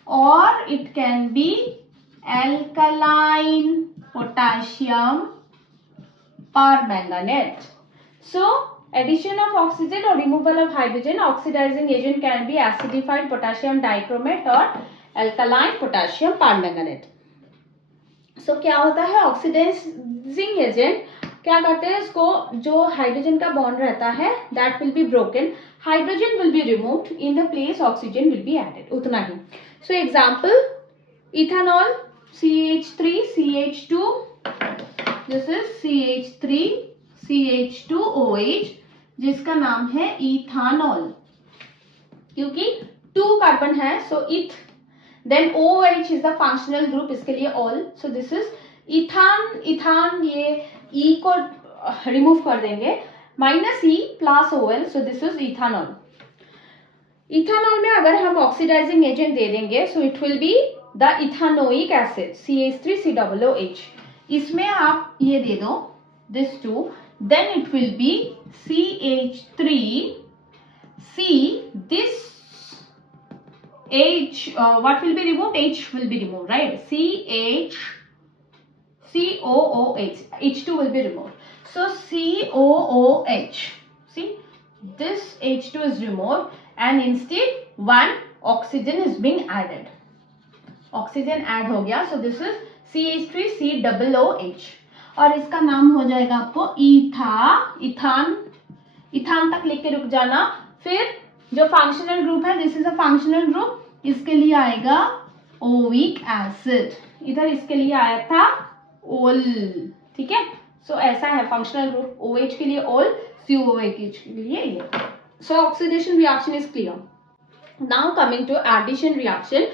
or it can be alkaline potassium permanganate. So addition of oxygen or removal of hydrogen, oxidizing agent can be acidified potassium dichromate or alkaline potassium permanganate. सो क्या होता है, oxidising agent क्या करते हैं, इसको जो hydrogen का bond रहता है that will be broken, hydrogen will be removed, in the place oxygen will be added, उतना ही. So example, ethanol CH3CH2, this is CH3CH2OH, जिसका नाम है इथानॉल, क्योंकि 2 कार्बन है. So eth, then OH is the functional group, इसके लिए ol. So this is ethane, ये E को रिमूव कर देंगे, -E plus OL. So this is ethanol. Ethanol में अगर हम ऑक्सीडाइजिंग एजेंट दे देंगे, so it will be the ethanoic acid CH3COOH. इसमें आप ये दे दो this 2, then it will be CH3C, this H, what will be removed? H will be removed, right? COOH, H2 will be removed. So COOH, see, this H2 is removed and instead one oxygen is being added. Oxygen add हो गया. So this is CH3COOH और इसका नाम हो जाएगा आपको ethane तक लिख के रुक जाना. फिर जो फंक्शनल ग्रुप है, this is a functional group, इसके लिए आएगा ओइक एसिड, इधर इसके लिए आया था ओल. ठीक है, सो ऐसा है फंक्शनल ग्रुप, OH के लिए ओल, COOH के लिए ये. So oxidation reaction is clear. Now coming to addition reaction.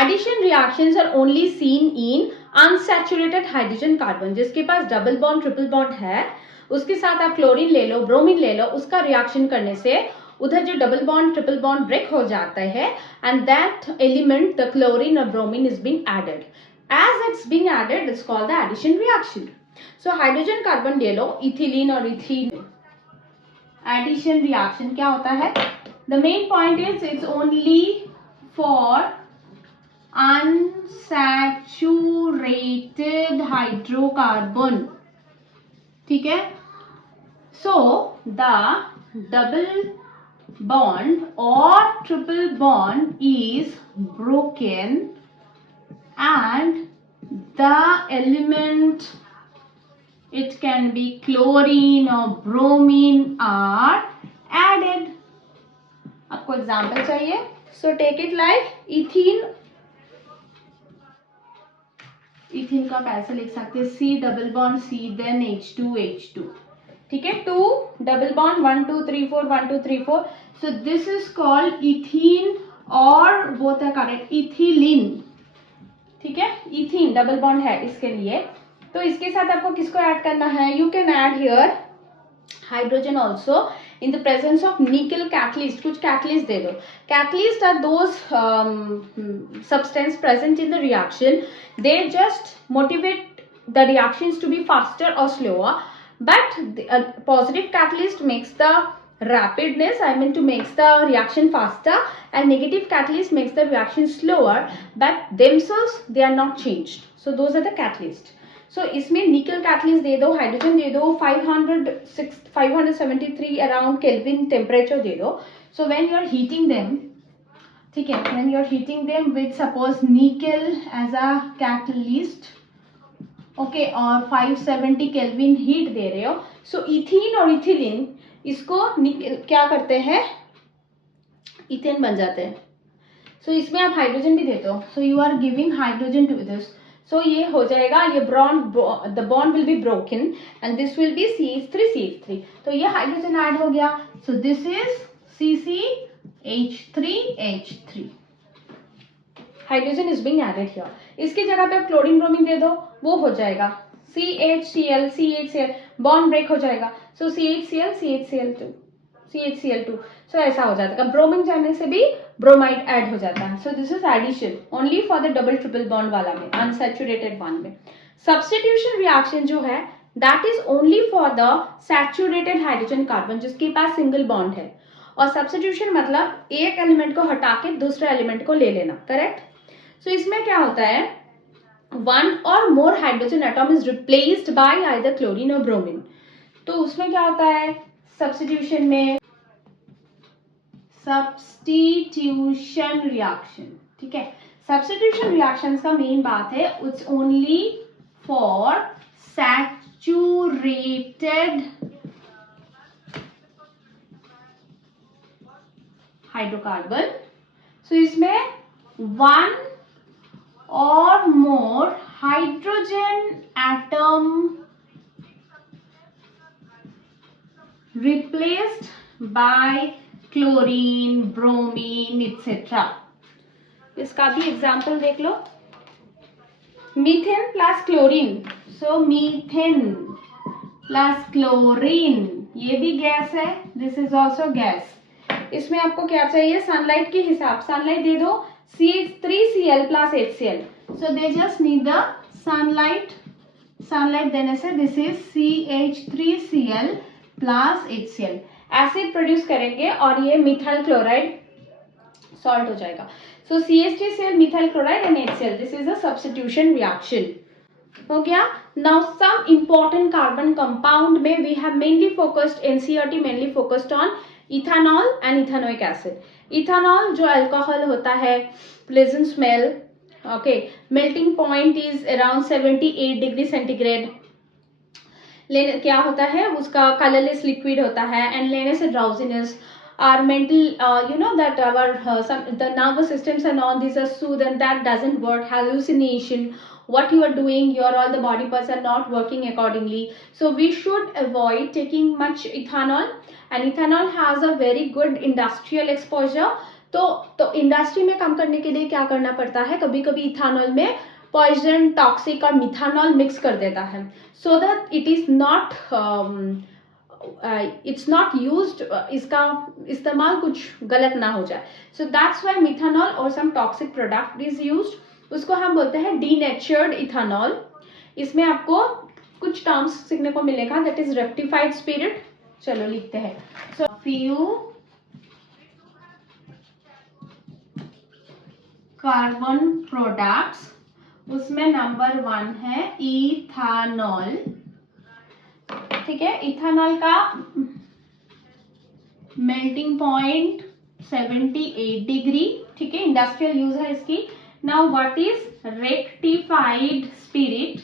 Addition reactions are only seen in unsaturated hydrogen carbon, जिसके पास डबल बॉन्ड ट्रिपल बॉन्ड है, उसके साथ आप क्लोरीन ले लो, ब्रोमीन ले लो, उसका रिएक्शन करने से उधर जो double bond triple bond break हो जाता है and that element the chlorine और bromine is being added. As it's being added it's called the addition reaction. So hydrogen carbon ले लो, इथिलीन और इथीन. एडिशन रिएक्शन क्या होता है? The main point is it's only for unsaturated hydrocarbon. ठीक है, so the double bond or triple bond is broken and the element, it can be chlorine or bromine, are added. आपको example चाहिए, so take it like ethene का कैसे लिख सकते हैं? C double bond C then H2. ठीक है, 2 double bond 1 2 3 4 1 2 3 4. So this is called ethene और बोथ आर करेक्ट, इथिलीन. ठीक है, इथीन डबल बॉन्ड है इसके लिए. तो इसके साथ आपको किसको ऐड करना है? You can add here hydrogen also in the presence of nickel catalyst. कुछ catalyst दे दो. Catalyst are those substance present in the reaction. They just motivate the reactions to be faster or slower. But the positive catalyst makes the rapidness, I mean to makes the reaction faster, and negative catalyst makes the reaction slower. But themselves they are not changed. So those are the catalysts. So इसमें निकल catalyst दे दो, hydrogen दे दो, 573 around kelvin temperature दे दो. So when you are heating them, ठीक है, when you are heating them with suppose nickel as a catalyst, okay, और 570 kelvin heat दे रहे हो. सो इथीन और इथिलीन इसको क्या करते हैं? इथेन बन जाते हैं. सो इसमें आप हाइड्रोजन भी देते हो. So you are giving hydrogen to this. So ये हो जाएगा, ये the bond will be broken and this will be CH3. तो ये हाइड्रोजन ऐड हो गया. So this is CCH3H3. Hydrogen is being added here. इसकी जगह पे आप क्लोरीन ब्रोमीन दे दो, वो हो जाएगा CHCl, बॉन्ड ब्रेक हो जाएगा. सो CHCl, सो ऐसा हो जाता है. ब्रोमीन जाने से भी ब्रोमाइड ऐड हो जाता है. So this is addition only for the double triple bond वाला में, अनसैचुरेटेड वन में. सब्स्टिट्यूशन रिएक्शन जो है that is only for the saturated hydrogen carbon जिसके पास सिंगल बॉन्ड है. और सब्स्टिट्यूशन मतलब एक एलिमेंट को हटा के दूसरे एलिमेंट को ले लेना, करेक्ट. सो इसमें क्या होता है? One or more hydrogen atom is replaced by either chlorine और ब्रोमीन. तो उसमें क्या होता है सब्स्टिट्यूशन में? Substitution reaction. ठीक है, सब्स्टिट्यूशन रिएक्शंस का मेन बात है it's only for saturated hydrocarbon. So इसमें one or more hydrogen atom replaced by chlorine, bromine, etc. इसका भी एग्जाम्पल देख लो. Methane plus chlorine. So methane plus chlorine, ये भी गैस है. This is also gas. इसमें आपको क्या चाहिए? सनलाइट के हिसाब. सनलाइट दे दो. CH3Cl plus HCl. So they just need the sunlight. Sunlight देने से this is CH3Cl plus HCl. Acid produce करेंगे और ये मिथाइल क्लोराइड सॉल्ट हो जाएगा. So CH3Cl methyl chloride and HCl. This is a substitution reaction. हो गया. Now some important carbon compound में we have mainly focused, NCERT mainly focused on ethanol and ethanoic acid. Ethanol जो alcohol होता है, pleasant smell. Okay, melting point is around 78 degree centigrade. लेने क्या होता है, उसका कलरलेस लिक्विड होता है. एंड लेने से drowsiness, our mental that our the nervous systems and all these are soothed, and that doesn't work. Hallucination, what you are doing, your all the body parts are not working accordingly. So we should avoid taking much ethanol, and ethanol has a very good industrial exposure. तो industry में काम करने के लिए क्या करना पड़ता है, कभी कभी इथानॉल में पॉइजन, टॉक्सिक और मिथानॉल मिक्स कर देता है, so that it is not it's not used. इसका इस्तेमाल कुछ गलत ना हो जाए. सो दैट्स वाई मिथानॉल और सम टॉक्सिक प्रोडक्ट इज यूज्ड. उसको हम बोलते हैं डीनेचर्ड इथानॉल. इसमें आपको कुछ टर्म्स सीखने को मिलेगा. That is rectified spirit. चलो लिखते हैं. सो फ्यू कार्बन प्रोडक्ट्स, उसमें नंबर 1 है इथानॉल. ठीक है. इथानॉल का मेल्टिंग पॉइंट 78 डिग्री. ठीक है, इंडस्ट्रियल यूज है इसकी. Now what is rectified spirit?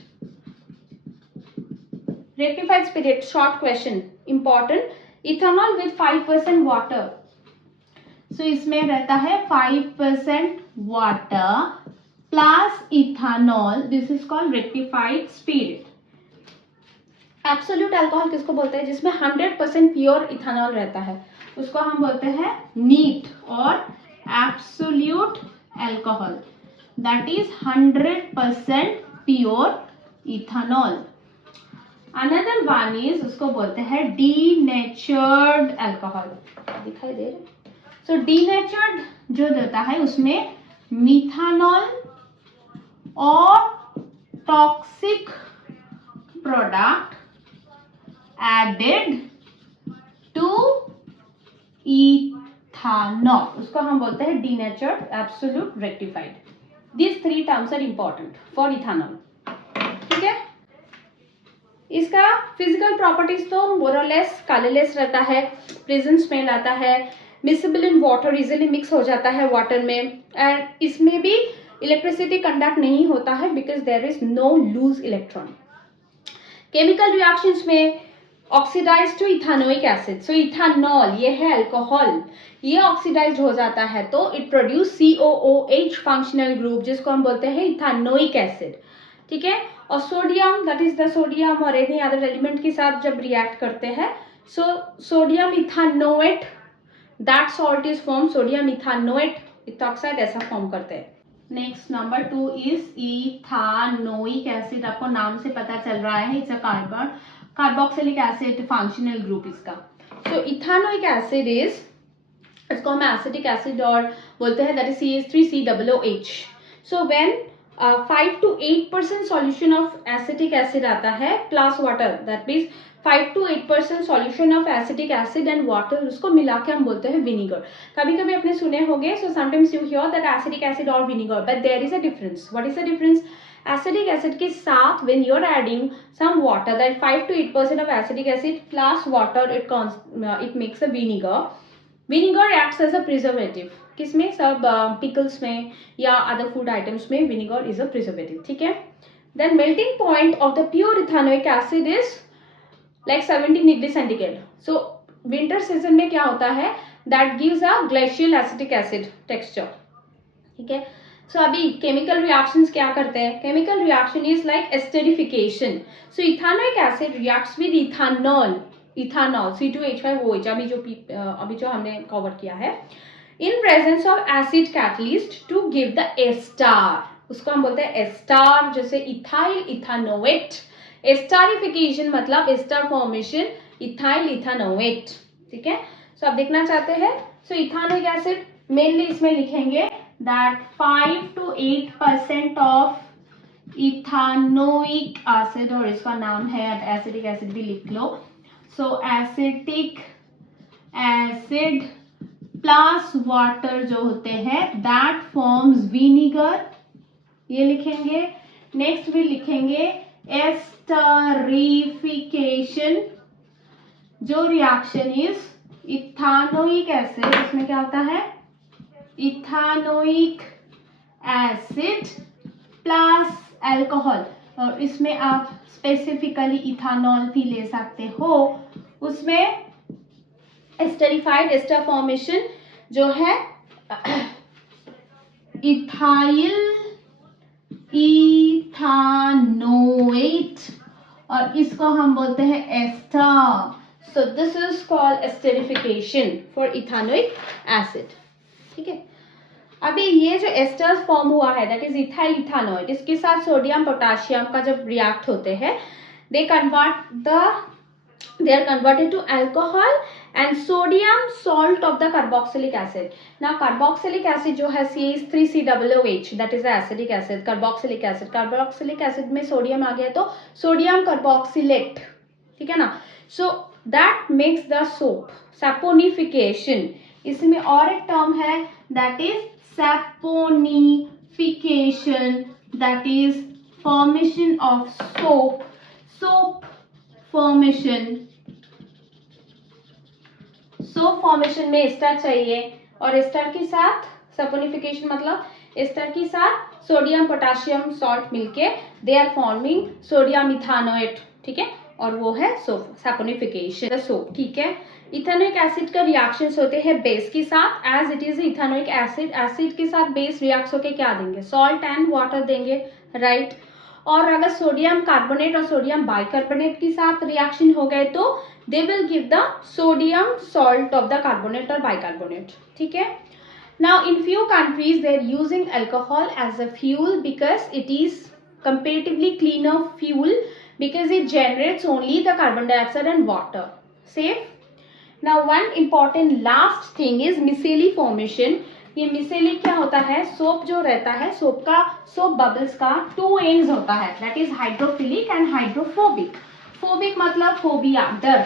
Rectified spirit, short question, important. Ethanol with 5% water. So इसमें रहता है 5% water plus ethanol. This is called rectified spirit. Absolute alcohol किसको बोलते हैं? जिसमें 100% प्योर इथानॉल रहता है, उसको हम बोलते हैं नीट और absolute alcohol. That is 100% pure ethanol. Another one is, उसको बोलते हैं डीनेचर्ड अल्कोहल. दिखाई दे रहा है? सो डीनेचर्ड जो देता है उसमें मिथानॉल और toxic product added to ethanol. उसको हम बोलते हैं denatured, absolute, rectified. These 3 terms are important for ethanol. ठीक है. इसका फिजिकल प्रॉपर्टीज तो मोर और लेस कलरलेस रहता है, प्रेजेंट स्मेल आता है, mixable in water, easily mix हो जाता है वाटर में. एंड इसमें भी इलेक्ट्रिसिटी कंडक्ट नहीं होता है because there is no loose electron. Chemical reactions में oxidise to ethanoic acid. So ethanol ये है अल्कोहल, ये ऑक्सीडाइज हो जाता है तो it produce COOH functional group, जिसको हम बोलते हैं इथानोइक एसिड. ठीक है. और sodium, that is the sodium और एनी अदर एलिमेंट के साथ जब रिएक्ट करते हैं, so sodium ethanoate, that salt is form sodium ethanoate ethoxide, ऐसा फॉर्म करते हैं. Next number 2 is ethanoic acid. आपको नाम से पता चल रहा है, it's a carboxylic acid functional group इसका. सो इथानोइक एसिड इज, इसको हम एसिटिक एसिड और बोलते हैं, that is CH3COOH. So when 5 to 8% solution of acetic acid आता है plus water, that means 5 to 8% solution of acetic acid and water, उसको मिला के हम बोलते हैं विनीगर. कभी कभी आपने सुने होंगे, so sometimes you hear that acetic acid और vinegar, but there is a difference. What is the difference? Acetic acid के साथ when you are adding some water, that 5 to 8% of acetic acid plus water, it makes a vinegar. Vinegar acts as a preservative. किसमें? सब pickles में या other food items में vinegar is a preservative. ठीक है. Then melting point of the pure ethanoic acid is like 17 degree centigrade. So winter season में क्या होता है, that gives a glacial acetic acid texture. ठीक है. So अभी chemical reactions क्या करते हैं? Chemical reaction is like esterification. So ethanoic acid reacts with ethanol C2H5OH, अभी जो हमने कवर किया है, in presence of acid catalyst to give the ester. उसको हम बोलते हैं एस्टार, जैसे इथाइल इथानोएट. एस्टारिफिकेशन मतलब एस्टर फॉर्मेशन, इथाइल इथानोएट. ठीक है. सो आप देखना चाहते हैं, सो इथानोइक एसिड मेनली इसमें लिखेंगे that 5 to 8% of ethanoic acid, और इसका नाम है, अब एसिडिक एसिड भी लिख लो. सो एसिटिक एसिड प्लस वाटर जो होते हैं दैट फॉर्म्स विनीगर, ये लिखेंगे. नेक्स्ट भी लिखेंगे एस्टरिफिकेशन, जो रिएक्शन इज इथानोइक एसिड, इसमें क्या होता है, इथानोइक एसिड प्लस अल्कोहल, और इसमें आप स्पेसिफिकली इथानॉल भी ले सकते हो. उसमें एस्टरिफाइड एस्टर फॉर्मेशन जो है इथाइल इथानोएट, और इसको हम बोलते हैं ester. So this is called esterification for ethanoic acid. ठीक है. अभी ये जो एस्टर्स फॉर्म हुआ है दैट इज इथाइल इथानोएट, इसके साथ सोडियम पोटाशियम का जब रिएक्ट होते हैं they are converted to alcohol and sodium salt of the carboxylic acid. Now carboxylic acid जो है CH3COOH, that is the acidic acid. carboxylic acid में सोडियम आ गया तो सोडियम कार्बोक्सिलेट. ठीक है ना. so that makes the soap. saponification, इसमें और एक टर्म है that is saponification, that is formation of soap formation. Soap formation में एस्टर चाहिए, और एस्टर के साथ सपोनिफिकेशन मतलब एस्टर के साथ सोडियम पोटेशियम सॉल्ट मिलके दे आर फॉर्मिंग सोडियम इथानोएट. ठीक है. और वो है सोप, सपोनिफिकेशन सोप. ठीक है. इथानोइक एसिड का रिएक्शंस होते हैं बेस के साथ. As it is ethanoic acid के साथ बेस रिएक्ट होके क्या देंगे, सॉल्ट एंड वाटर देंगे, राइट. और अगर सोडियम कार्बोनेट और सोडियम बाइकार्बोनेट के साथ रिएक्शन हो गए तो they will give the sodium salt of the carbonate और बाइकार्बोनेट. ठीक है. Now in few countries they are using alcohol as a fuel because it is comparatively cleaner fuel, because it generates only the carbon dioxide and water. Safe. Now one important last thing is micelle formation. ये micelle क्या होता है, soap जो रहता है, soap bubbles का 2 ends होता है, that is hydrophilic and hydrophobic. Phobic मतलब फोबिया, डर.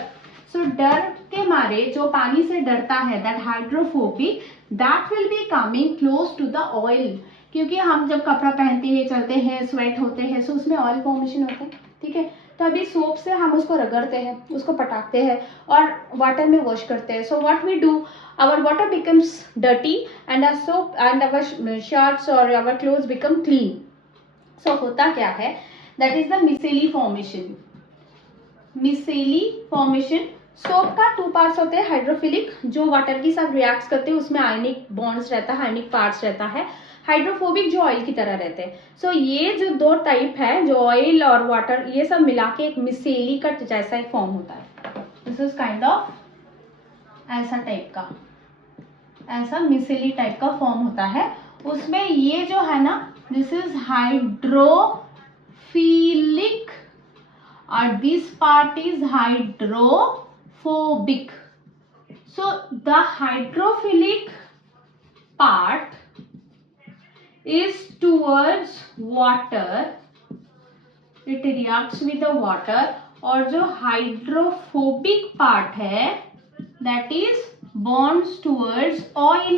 सो डर के मारे जो पानी से डरता है that hydrophobic, that will be coming close to the oil, क्योंकि हम जब कपड़ा पहनते हैं, चलते हैं, स्वेट होते हैं, सो उसमें ऑयल फॉर्मेशन होता है. ठीक है. तो अभी सोप से हम उसको रगड़ते हैं, उसको पटाखते हैं और वाटर में वॉश करते हैं. So what we do, our water becomes dirty and our soap and our shirts or our clothes become clean. So होता क्या है, that is the micelle formation. Soap का 2 पार्ट्स होते हैं, हाइड्रोफिलिक जो वाटर के साथ रिएक्ट करते हैं, उसमें आयनिक बॉन्ड्स रहता है, आयनिक पार्ट्स रहता है. हाइड्रोफोबिक जो ऑयल की तरह रहते हैं. सो ये जो 2 टाइप है, जो ऑयल और वाटर, ये सब मिला के एक मिसेली का जैसा एक फॉर्म होता है. दिस इज काइंड ऑफ ऐसा टाइप का, ऐसा मिसेली टाइप का फॉर्म होता है. उसमें ये जो है ना, दिस इज हाइड्रोफिलिक और this part is hydrophobic. So the hydrophilic part is towards water, it reacts with the water. और जो हाइड्रोफोबिक पार्ट है that is bonds towards oil.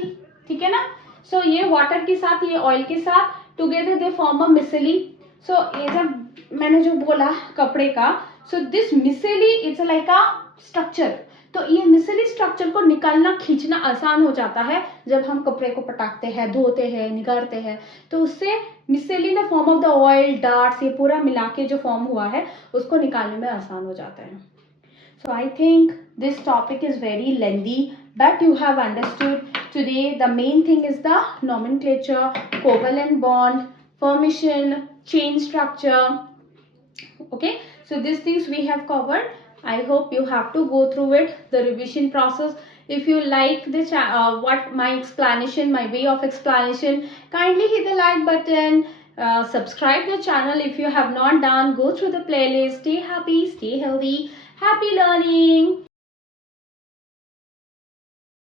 ठीक है ना. सो ये वाटर के साथ, ये ऑयल के साथ together they form a micelle. So ये जब मैंने जो बोला कपड़े का, so this micelle it's like a structure. तो ये मिसेली स्ट्रक्चर को निकालना खींचना आसान हो जाता है जब हम कपड़े को पटाखते हैं, धोते हैं, निगारते हैं, तो उससे micelle in the form of the oil, dirts, ये पूरा मिला के जो फॉर्म हुआ है उसको निकालने में आसान हो जाता है. So I think this topic is very lengthy, but you have understood today the main thing is the nomenclature, covalent bond, permission, chain structure. Okay, so these things we have covered. I hope you have to go through it, the revision process. If you like the what my explanation, my way of explanation, kindly hit the like button. Subscribe the channel if you have not done. Go through the playlist. Stay happy, stay healthy, happy learning.